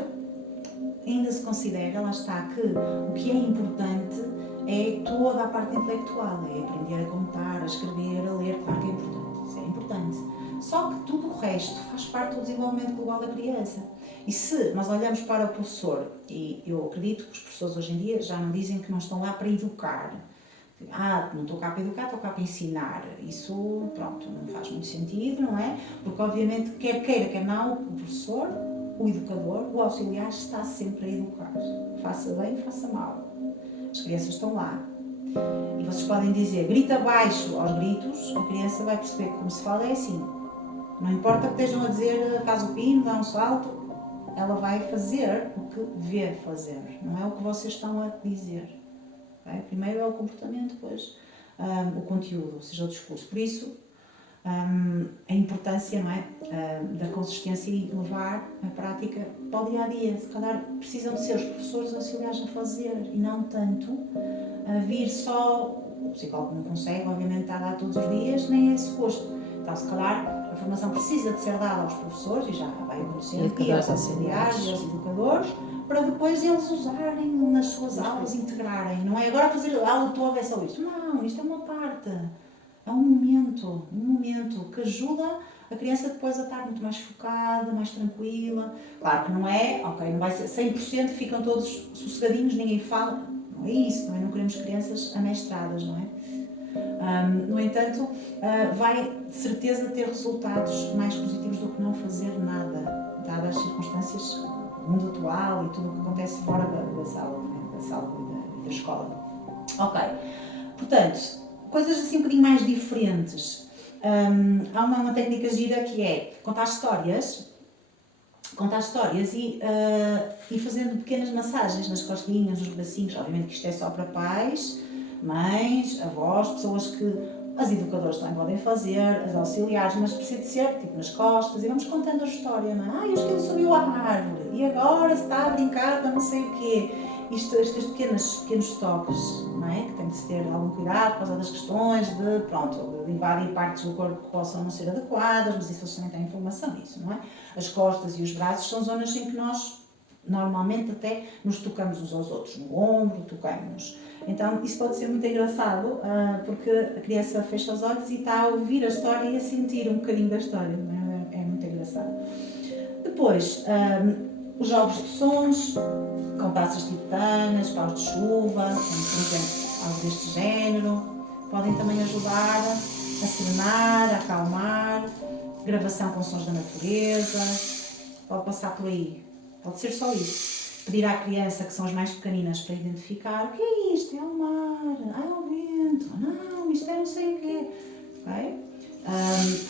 ainda se considera, lá está, que o que é importante é toda a parte intelectual, é aprender a contar, a escrever, a ler, claro que é importante, isso é importante. Só que tudo o resto faz parte do desenvolvimento global da criança. E se nós olhamos para o professor, e eu acredito que os professores hoje em dia já não dizem que não estão lá para educar, não estou cá para educar, estou cá para ensinar. Isso, pronto, não faz muito sentido, não é? Porque, obviamente, quer queira, quer não, o professor, o educador, o auxiliar está sempre a educar. Faça bem, faça mal. As crianças estão lá. E vocês podem dizer, grita baixo aos gritos, a criança vai perceber que como se fala é assim. Não importa que estejam a dizer, faz o pino, dá um salto, ela vai fazer o que vê fazer, não é o que vocês estão a dizer. Primeiro é o comportamento, depois o conteúdo, ou seja, o discurso. Por isso, a importância, não é, da consistência e levar a prática para o dia-a-dia. Se calhar precisam de ser os professores auxiliares a fazer e não tanto a vir só, o psicólogo não consegue, obviamente, estar lá todos os dias, nem é suposto. Então, se calhar, a formação precisa de ser dada aos professores, e já vai conhecendo, e aos auxiliares e aos educadores, para depois eles usarem nas suas aulas, integrarem. Não é agora fazer a aula toda é só isto. Não, isto é uma parte. É um momento que ajuda a criança depois a estar muito mais focada, mais tranquila. Claro que não é, não vai ser 100%, ficam todos sossegadinhos, ninguém fala. Não é isso, também não queremos crianças amestradas, não é? No entanto, vai de certeza ter resultados mais positivos do que não fazer nada, dadas as circunstâncias do mundo atual e tudo o que acontece fora da sala, da sala e da escola. Ok, portanto, coisas assim um bocadinho mais diferentes. Há uma técnica gira que é contar histórias e fazendo pequenas massagens nas costinhas, nos bracinhos. Obviamente que isto é só para pais, mães, avós, pessoas que as educadoras também podem fazer, as auxiliares, mas precisa de ser tipo nas costas, e vamos contando a história, não é? O esquilo subiu à árvore e agora está a brincar para não sei o quê. estes pequenos toques, não é? Que tem de se ter algum cuidado por causa das questões de invadir partes do corpo que possam não ser adequadas, mas isso eles também têm informação disso, não é? As costas e os braços são zonas em que nós normalmente até nos tocamos uns aos outros, no ombro, tocamos. Então isso pode ser muito engraçado, porque a criança fecha os olhos e está a ouvir a história e a sentir um bocadinho da história, não é? É muito engraçado. Depois, os jogos de sons, com taças tibetanas, paus de chuva, por exemplo, algo deste género, podem também ajudar a serenar, a acalmar, gravação com sons da natureza, pode passar por aí, pode ser só isso. Pedir à criança, que são as mais pequeninas, para identificar o que é isto, é o mar, é o vento, não, isto é não sei o quê, ok?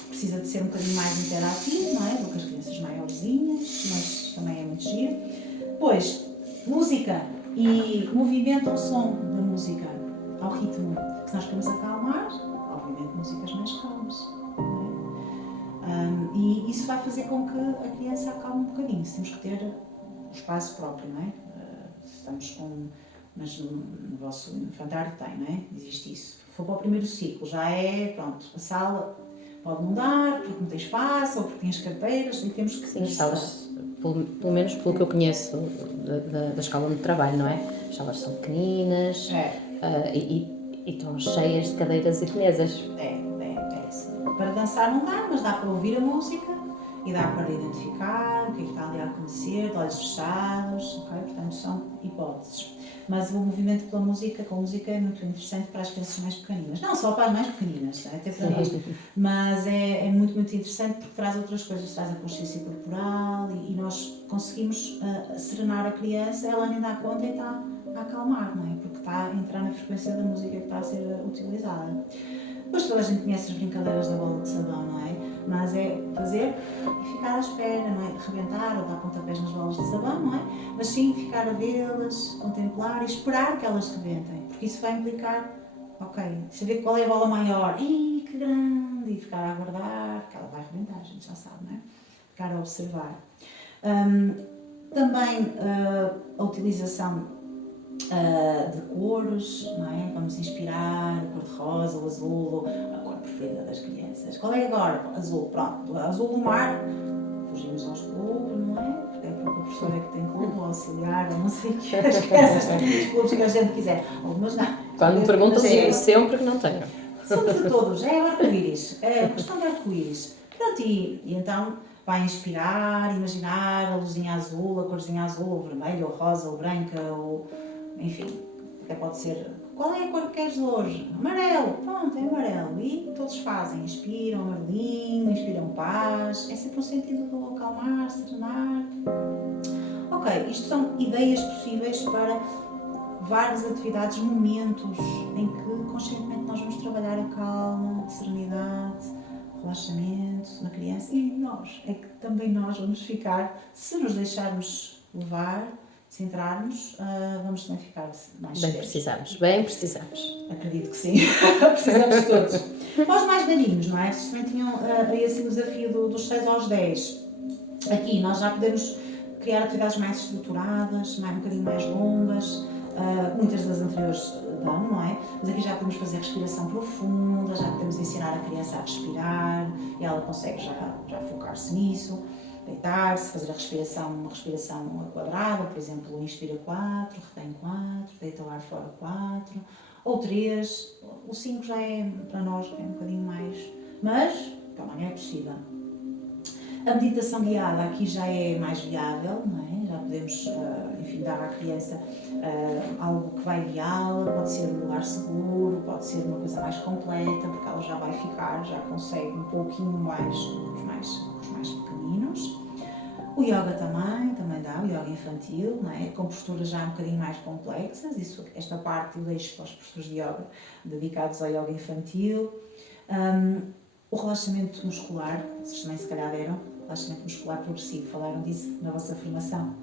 Precisa de ser um bocadinho mais interativo, não é? Do que as crianças maiorzinhas, mas também é muito giro. Depois, música e movimento ao som da música, ao ritmo. Se nós queremos acalmar, obviamente músicas mais calmas. E isso vai fazer com que a criança acalme um bocadinho. Temos que ter o espaço próprio, não é? Estamos com... Mas no vosso infantário tem, não é? Existe isso. Se for para o primeiro ciclo, já é, pronto, a sala pode mudar, porque não tem espaço, ou porque tem as carteiras, e temos que... Sim, as salas, pelo menos pelo que eu conheço da escola onde trabalho, não é? As salas são pequeninas e estão cheias de cadeiras e de mesas. É isso. Para dançar não dá, mas dá para ouvir a música e dá para identificar o que é que está ali a acontecer, de olhos fechados, ok? Portanto, são hipóteses. Mas o movimento pela música, com música, é muito interessante para as crianças mais pequeninas. Não só para as mais pequeninas, até para nós. Mas é muito, muito interessante porque traz outras coisas, traz a consciência corporal e nós conseguimos serenar a criança, ela nem dá conta e está a acalmar, não é? Porque está a entrar na frequência da música que está a ser utilizada. Depois toda a gente conhece as brincadeiras da bola de sabão, não é? Mas é fazer e ficar à espera, não é? De rebentar ou dar pontapés nas bolas de sabão, não é? Mas sim ficar a vê-las, contemplar e esperar que elas rebentem, porque isso vai implicar, ok, saber qual é a bola maior, ih, que grande, e ficar a aguardar, que ela vai rebentar, a gente já sabe, não é? Ficar a observar. Também a utilização de cores, não é? Vamos inspirar a cor-de-rosa, o azul, a cor preferida das crianças. Qual é agora? Azul, pronto. Azul do mar, fugimos aos clubes, não é? Porque é porque a professora é que tem clube, ou auxiliar, ou não sei o que. As crianças têm os clubes que a gente quiser. Algumas não. Quando me perguntam, digo sempre que não tenho. Somos de todos, é arco-íris. É a questão de arco-íris. Pronto, e então vai inspirar, imaginar a luzinha azul, a corzinha azul, ou vermelha, ou rosa, ou branca, ou enfim, até pode ser, qual é a cor que queres hoje? Amarelo, pronto, é amarelo. E todos fazem, inspiram amarelinho, inspiram paz, é sempre um sentido do acalmar, serenar. Ok, isto são ideias possíveis para várias atividades, momentos em que conscientemente nós vamos trabalhar a calma, a serenidade, o relaxamento na criança e nós, é que também nós vamos ficar, se nos deixarmos levar, se entrarmos, vamos também ficar mais bem precisamos, bem precisamos. Acredito que sim, precisamos todos. Para os mais velhinhos, não é? Vocês também tinham esse desafio dos 6 aos 10. Aqui nós já podemos criar atividades mais estruturadas, um bocadinho mais longas, muitas das anteriores dão, não é? Mas aqui já podemos fazer respiração profunda, já podemos ensinar a criança a respirar e ela consegue já focar-se nisso. Deitar-se, fazer uma respiração quadrada, por exemplo, inspira 4, retém 4, deita o ar fora 4, ou 3, o 5 já é, para nós, é um bocadinho mais, mas também é possível. A meditação guiada aqui já é mais viável, não é? Já podemos, enfim, dar à criança algo que vai guiá-la, pode ser um lugar seguro, pode ser uma coisa mais completa, porque ela já vai ficar, já consegue um pouquinho mais os mais pequeninos. O yoga também dá, o yoga infantil, não é? Com posturas já um bocadinho mais complexas, esta parte eu deixo para os professores de yoga dedicados ao yoga infantil. O relaxamento muscular, vocês também se calhar deram, relaxamento muscular progressivo, falaram disso na vossa formação?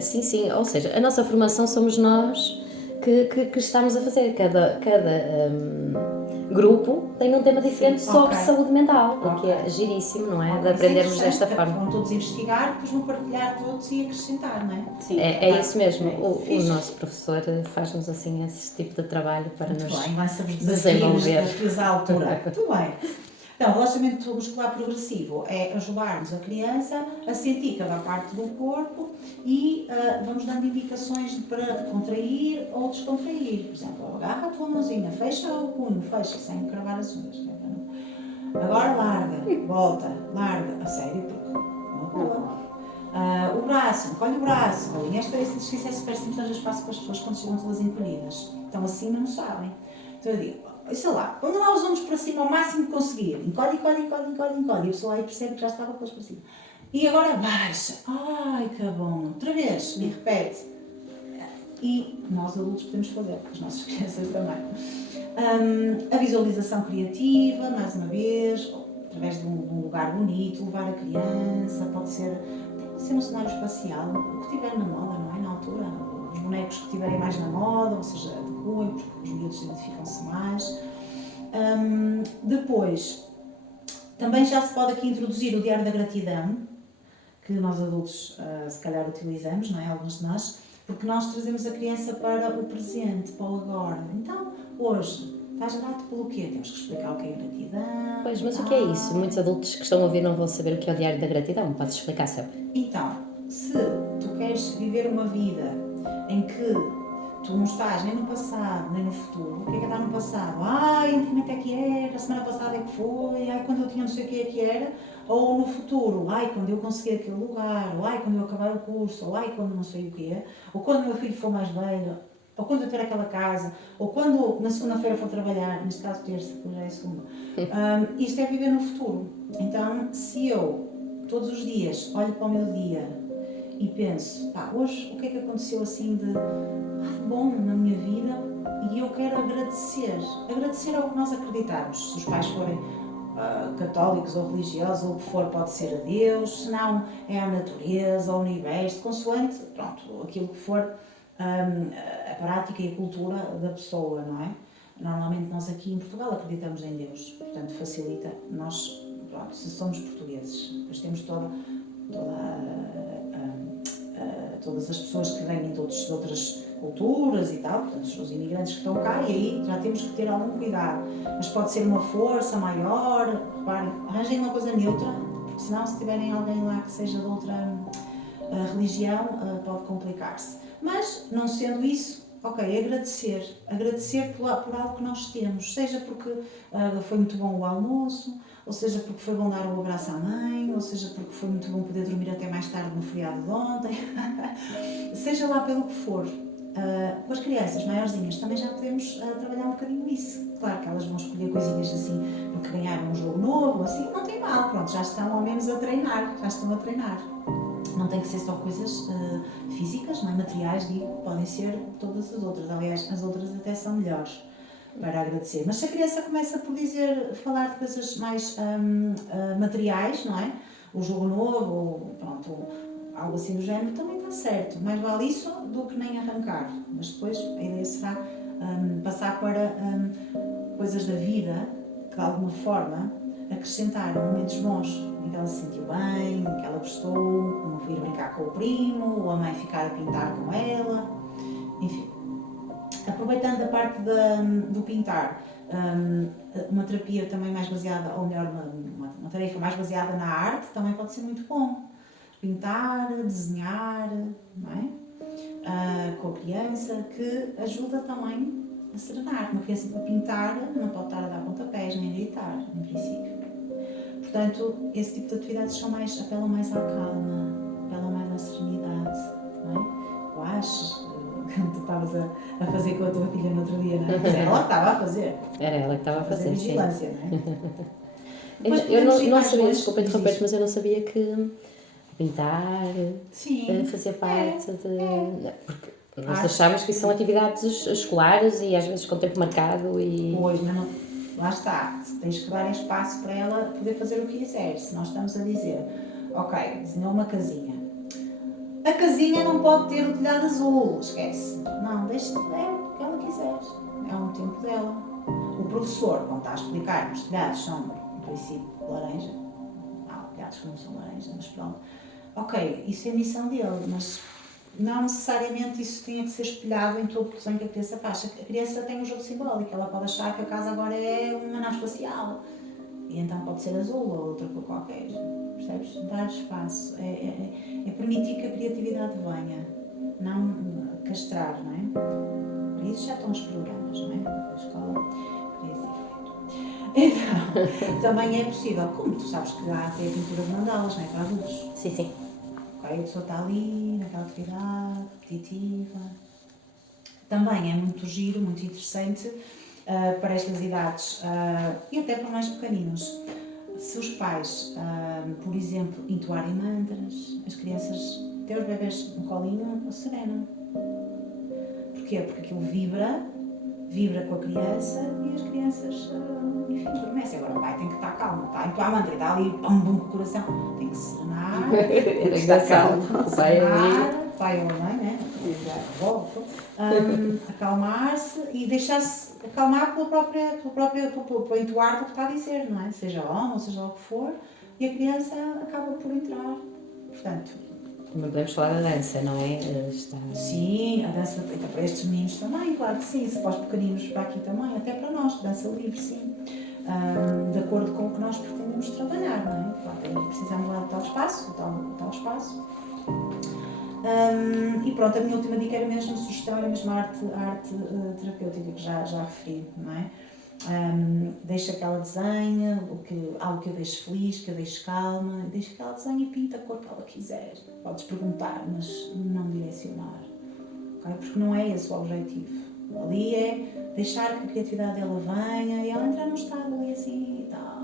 Sim, ou seja, a nossa formação somos nós que estamos a fazer, cada grupo tem um tema diferente sobre ok. saúde mental, o que é Ok. giríssimo, não é? Ok, De aprendermos isso é desta interessante, forma. vão todos investigar, depois vão partilhar todos e acrescentar, não é? Sim. É isso mesmo, o Fixe. nosso professor faz-nos assim esse tipo de trabalho para Muito nos bem, lança-vos desenvolver. desafios à altura. Muito bem. Então, o relaxamento muscular progressivo é ajudar-nos a criança a sentir cada parte do corpo e vamos dando indicações para contrair ou descontrair. Por exemplo, agarra a tua mãozinha, fecha o punho, fecha, sem cravar as unhas. Agora larga, volta, larga. A sério, porque não boa. O braço, encolhe o braço. Este exercício é super simples, às vezes faço com as pessoas quando chegam todas encolhidas. Então assim não sabem. Então eu digo, sei lá, põe lá os ombros para cima ao máximo que conseguir. Encolhe. E a pessoa aí percebe que já estava com os para cima. E agora baixa. Ai, que bom. Outra vez. E repete. E nós adultos podemos fazer, as nossas crianças também. A visualização criativa, mais uma vez, através de um lugar bonito, levar a criança, pode ser um cenário espacial, o que estiver na moda, não é? Na altura, os bonecos que estiverem mais na moda, ou seja, adequem, porque os miúdos identificam-se mais. Depois, também já se pode aqui introduzir o diário da gratidão, que nós adultos se calhar utilizamos, não é? Alguns de nós, porque nós trazemos a criança para o presente, para o agora. Então, hoje, estás grato pelo quê? Temos que explicar o que é gratidão. Pois, mas o que é isso? Muitos adultos que estão a ouvir não vão saber o que é o diário da gratidão. Podes explicar, Sérgio? Então, se tu queres viver uma vida em que tu não estás nem no passado, nem no futuro, o que é que está no passado? Ai, antigamente é que era, a semana passada é que foi, ai, quando eu tinha não sei o que é que era, ou no futuro, ai, quando eu conseguir aquele lugar, ou ai, quando eu acabar o curso, ou ai, quando não sei o que é, ou quando o meu filho for mais velho, ou quando eu ter aquela casa, ou quando na segunda-feira for trabalhar, neste caso terça, porque já é segunda. Isto é viver no futuro. Então, se eu, todos os dias, olho para o meu dia e penso, pá, hoje o que é que aconteceu assim de bom na minha vida e eu quero agradecer. Agradecer ao que nós acreditamos. Se os pais forem católicos ou religiosos, ou o que for, pode ser a Deus, se não é a natureza, ao universo, consoante, pronto, aquilo que for a prática e a cultura da pessoa, não é? Normalmente nós aqui em Portugal acreditamos em Deus, portanto facilita nós, pronto, se somos portugueses, depois temos todas as pessoas que vêm de outras culturas e tal, portanto os imigrantes que estão cá, e aí já temos que ter algum cuidado, mas pode ser uma força maior, reparem, arranjem uma coisa neutra, porque senão se tiverem alguém lá que seja de outra religião, pode complicar-se. Mas, não sendo isso, ok, agradecer por algo que nós temos, seja porque foi muito bom o almoço, ou seja porque foi bom dar um abraço à mãe, ou seja porque foi muito bom poder dormir até mais tarde no feriado de ontem, seja lá pelo que for. Com as crianças maiorzinhas também já podemos trabalhar um bocadinho isso. Claro que elas vão escolher coisinhas assim porque ganharam um jogo novo, assim, não tem mal, pronto, já estão ao menos a treinar, Não tem que ser só coisas físicas, não é? Materiais, digo, podem ser todas as outras. Aliás, as outras até são melhores para agradecer. Mas se a criança começa por falar de coisas mais materiais, não é? O jogo novo, ou pronto, algo assim do género, também está certo. Mais vale isso do que nem arrancar. Mas depois a ideia será passar para coisas da vida que de alguma forma acrescentaram momentos bons em que ela se sentiu bem, em que ela gostou, como ir brincar com o primo, ou a mãe ficar a pintar com ela, enfim. Aproveitando a parte do pintar, uma terapia também mais baseada, ou melhor, uma tarefa mais baseada na arte também pode ser muito bom. Pintar, desenhar, não é? Com a criança, que ajuda também a serenar. Uma criança para pintar não pode estar a dar pontapés, nem a gritar, em princípio. Portanto, esse tipo de atividades apelam mais à calma, apelam mais à serenidade, não é? Eu acho, como tu estavas a fazer com a tua filha no outro dia, não é? Mas era ela que estava a fazer. Era ela que estava a fazer, vigilância, sim. Não é? Eu não sabia, desculpa interromper, mas eu não sabia que pintar fazia parte de... Porque nós achamos que isso são atividades escolares e às vezes com tempo marcado e... Pois, mas não, lá está, tens que dar espaço para ela poder fazer o que quiser. Se nós estamos a dizer, ok, desenhou uma casinha, a casinha não pode ter o telhado azul, esquece. Não, deixa o que ela quiser, é um tempo dela. o professor, quando está a explicar que os telhados são, em princípio, laranja, há telhados que não são laranja, mas pronto, ok, isso é a missão dele, mas não necessariamente isso tinha que ser espelhado em todo o desenho que a criança faz. A criança tem um jogo simbólico, ela pode achar que a casa agora é uma nave espacial, e então pode ser azul ou outra cor qualquer, percebes? Dar espaço, é permitir que a criatividade venha, não castrar, não é? Para isso já estão os programas, não é? A escola cria esse efeito. Então, também é possível, como tu sabes que há até a pintura de mandalas, não é? Para adultos. Sim, sim. Okay, a pessoa está ali, naquela atividade repetitiva. Também é muito giro, muito interessante para estas idades e até para mais pequeninos. Se os pais, por exemplo, entoarem mantras, as crianças, até os bebés no colinho, serenam. Porquê? Porque aquilo vibra com a criança e as crianças, enfim, adormecem. Agora o pai tem que estar calmo, está a entoar mantra, está ali, pum, bum, com o coração, tem que serenar, tem que estar calmo, pai ou mãe, né? Volta, acalmar-se e deixar-se acalmar pelo entoar do que está a dizer, não é? Seja homem ou seja lá o que for, e a criança acaba por entrar. Portanto, não podemos falar da dança, não é? Sim, a dança para estes meninos também, claro que sim, se para os pequeninos para aqui também, até para nós, dança livre, sim. De acordo com o que nós pretendemos trabalhar, não é? Claro, precisamos lá de tal espaço. E pronto, a minha última dica era mesmo sugestão, era mesmo a arte terapêutica que já referi, não é? Deixa que ela desenhe algo que eu deixe feliz, que eu deixe calma, deixa que ela desenhe e pinta a cor que ela quiser. Podes perguntar, mas não direcionar, okay? Porque não é esse o objetivo. Ali é deixar que a criatividade dela venha e ela entrar num estado ali assim e tal,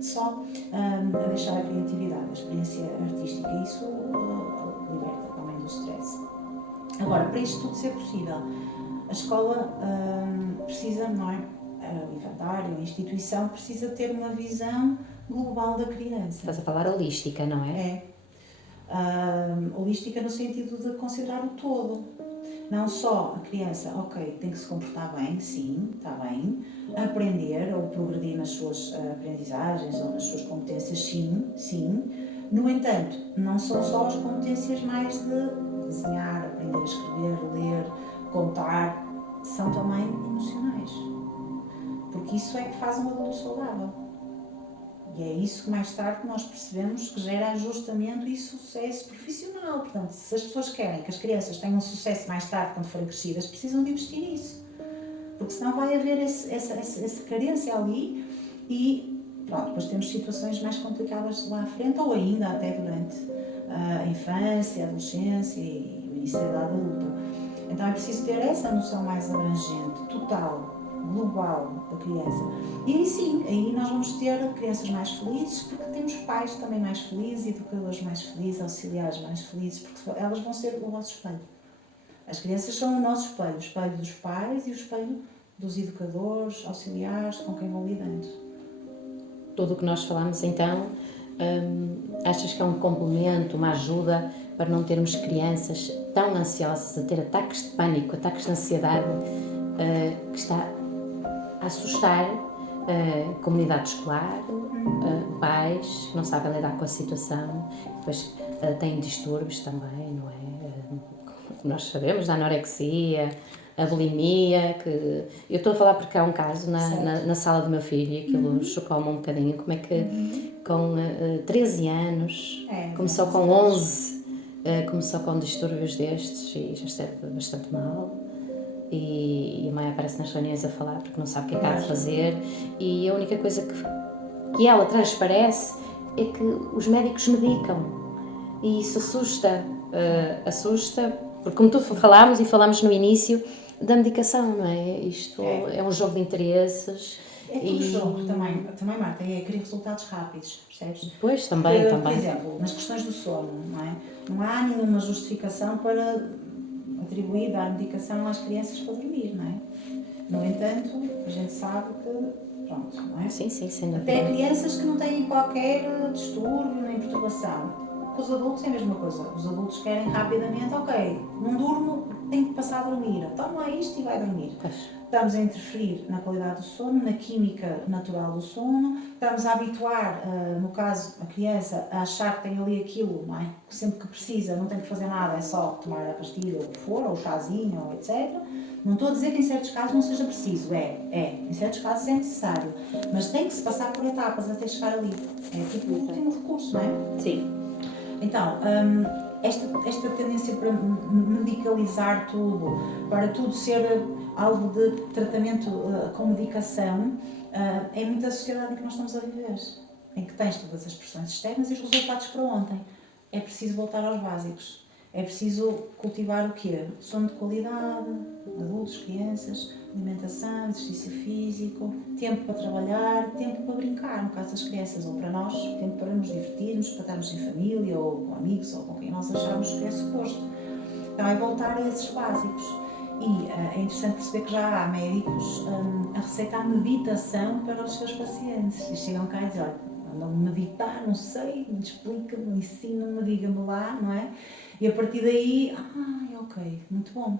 só a deixar a criatividade, a experiência artística, e isso liberta também do stress. Agora, para isto tudo ser possível, a escola precisa, não é? O infantário, a instituição precisa ter uma visão global da criança. Estás a falar holística, não é? Holística no sentido de considerar o todo. Não só a criança, ok, tem que se comportar bem, sim, está bem, aprender ou progredir nas suas aprendizagens ou nas suas competências, sim. No entanto, não são só as competências mais de desenhar, aprender a escrever, ler, contar, são também emocionais. Porque isso é que faz um adulto saudável. E é isso que mais tarde nós percebemos que gera ajustamento e sucesso profissional. Portanto, se as pessoas querem que as crianças tenham sucesso mais tarde, quando forem crescidas, precisam de investir nisso. Porque senão vai haver essa carência ali e pronto, depois temos situações mais complicadas lá à frente ou ainda até durante a infância, a adolescência e o início da idade adulta. Então é preciso ter essa noção mais abrangente, total, global da criança. E aí sim, aí nós vamos ter crianças mais felizes, porque temos pais também mais felizes, educadores mais felizes, auxiliares mais felizes, porque elas vão ser o nosso espelho. As crianças são o nosso espelho, o espelho dos pais e o espelho dos educadores, auxiliares, com quem vão lidando. Tudo o que nós falamos então, achas que é um complemento, uma ajuda para não termos crianças tão ansiosas, a ter ataques de pânico, ataques de ansiedade, que está a assustar a comunidade escolar, pais que não sabem lidar com a situação, depois têm distúrbios também, não é? Como nós sabemos, da anorexia, a bulimia, que eu estou a falar porque há um caso na sala do meu filho e aquilo chocou-me um bocadinho, como é que com 13 anos, começou com 11, começou com distúrbios destes e já esteve bastante mal. E a mãe aparece nas reuniões a falar porque não sabe o que é que há de fazer, e a única coisa que ela transparece é que os médicos medicam, e isso assusta, porque como tu falámos no início da medicação, não é? Isto é um jogo de interesses. É tudo jogo também, Marta, é querer resultados rápidos, percebes? Pois, também. Por exemplo, nas questões do sono, não é? Não há nenhuma justificação para dar medicação às crianças para dormir, não é? No entanto, a gente sabe que, pronto, não é? Sim, sem dúvida. Até crianças que não têm qualquer distúrbio nem perturbação. Com os adultos é a mesma coisa. Os adultos querem rapidamente, ok, não durmo, tenho que passar a dormir. Toma lá isto e vai dormir. estamos a interferir na qualidade do sono, na química natural do sono, estamos a habituar, no caso, a criança a achar que tem ali aquilo, não é? Que sempre que precisa, não tem que fazer nada, é só tomar a pastilha ou o que for, ou o chazinho, ou etc. Não estou a dizer que em certos casos não seja preciso, em certos casos é necessário, mas tem que se passar por etapas até chegar ali. É tipo o último recurso, não é? Sim. Então, esta tendência para medicalizar tudo, para tudo ser alvo de tratamento com medicação, é muito a sociedade em que nós estamos a viver, em que tens todas as pressões externas e os resultados para ontem. É preciso voltar aos básicos. É preciso cultivar o quê? Sono de qualidade, adultos, crianças, alimentação, exercício físico, tempo para trabalhar, tempo para brincar, no caso das crianças, ou para nós, tempo para nos divertirmos, para estarmos em família, ou com amigos, ou com quem nós acharmos que é suposto. Então é voltar a esses básicos. E é interessante perceber que já há médicos a receitar meditação para os seus pacientes. E chegam cá e dizem, olha, andam-me meditar, não sei, me explica-me, ensina-me, diga-me lá, não é? E a partir daí, ok, muito bom.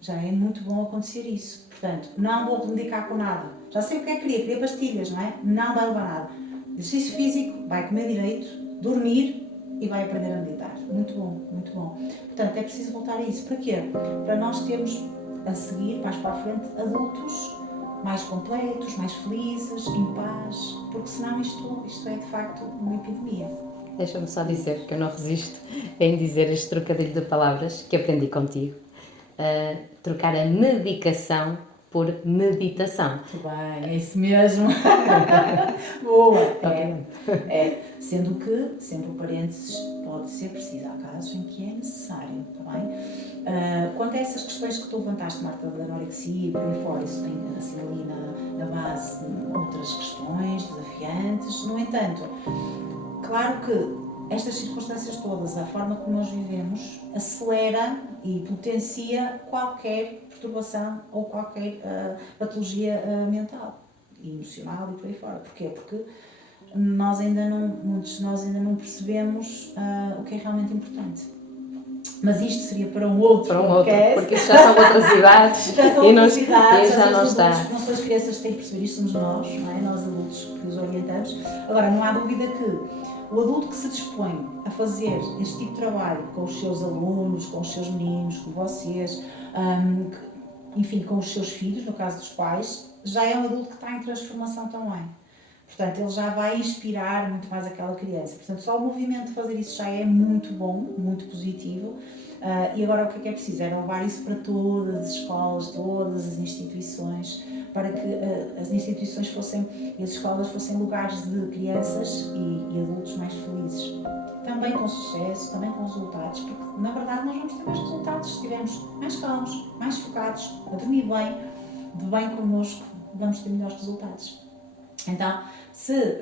Já é muito bom acontecer isso. Portanto, não vou medicar com nada. Já sei o que é que queria pastilhas, não é? Não vai levar nada. Exercício físico, vai comer direito, dormir e vai aprender a meditar. Muito bom, muito bom. Portanto, é preciso voltar a isso. Para quê? Para nós termos a seguir, mais para a frente, adultos mais completos, mais felizes, em paz, porque senão isto é de facto uma epidemia. Deixa-me só dizer que eu não resisto em dizer este trocadilho de palavras que aprendi contigo. Trocar a medicação por meditação. Muito bem, é isso mesmo. Boa! Sendo que, sempre o parênteses pode ser preciso, há casos em que é necessário, está bem? Quanto a essas questões que tu levantaste, Marta, da anorexia e por aí fora, isso tem assim ali na base outras questões desafiantes. No entanto, claro que estas circunstâncias todas, a forma como nós vivemos, acelera e potencia qualquer perturbação ou qualquer patologia mental, emocional e por aí fora. Porquê? Porque muitos de nós ainda não percebemos o que é realmente importante. Mas isto seria para um outro podcast. Porque isto já são outras idades já não está. Não são as crianças que têm que perceber isto, somos nós, não é? Nós adultos que os orientamos. Agora, não há dúvida que o adulto que se dispõe a fazer este tipo de trabalho com os seus alunos, com os seus meninos, com vocês, enfim, com os seus filhos, no caso dos pais, já é um adulto que está em transformação também. Portanto, ele já vai inspirar muito mais aquela criança. Portanto, só o movimento de fazer isso já é muito bom, muito positivo. E agora o que é preciso? É levar isso para todas as escolas, todas as instituições, para que as instituições e as escolas fossem lugares de crianças e adultos mais felizes. Também com sucesso, também com resultados, porque na verdade nós vamos ter mais resultados se estivermos mais calmos, mais focados, a dormir bem, de bem connosco, vamos ter melhores resultados. Então, se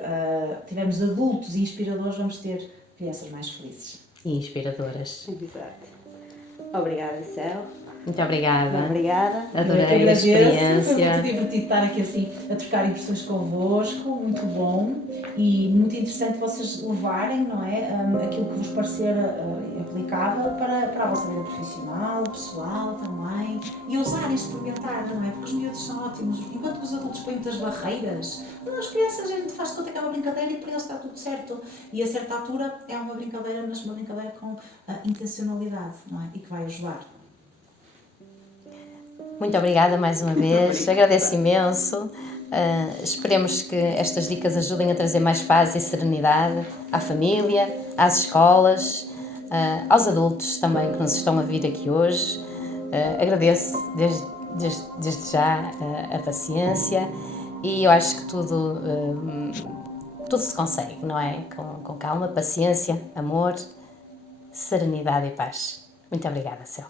tivermos adultos inspiradores, vamos ter crianças mais felizes. E inspiradoras. Exato. Obrigada, Céu. Muito obrigada. Obrigada. Adorei a experiência. Foi muito divertido estar aqui assim a trocar impressões convosco, muito bom e muito interessante vocês levarem, não é, aquilo que vos parecer aplicável para a vossa vida profissional, pessoal também e usarem, experimentar, não é? Porque os miúdos são ótimos. Enquanto que os adultos põem muitas barreiras, as crianças a gente faz conta que é uma brincadeira e para eles está tudo certo. E a certa altura é uma brincadeira, mas uma brincadeira com intencionalidade, não é? E que vai ajudar. Muito obrigada mais uma vez, agradeço imenso. Esperemos que estas dicas ajudem a trazer mais paz e serenidade à família, às escolas, aos adultos também que nos estão a vir aqui hoje. Agradeço desde já a paciência e eu acho que tudo se consegue, não é? Com calma, paciência, amor, serenidade e paz. Muito obrigada, Céu.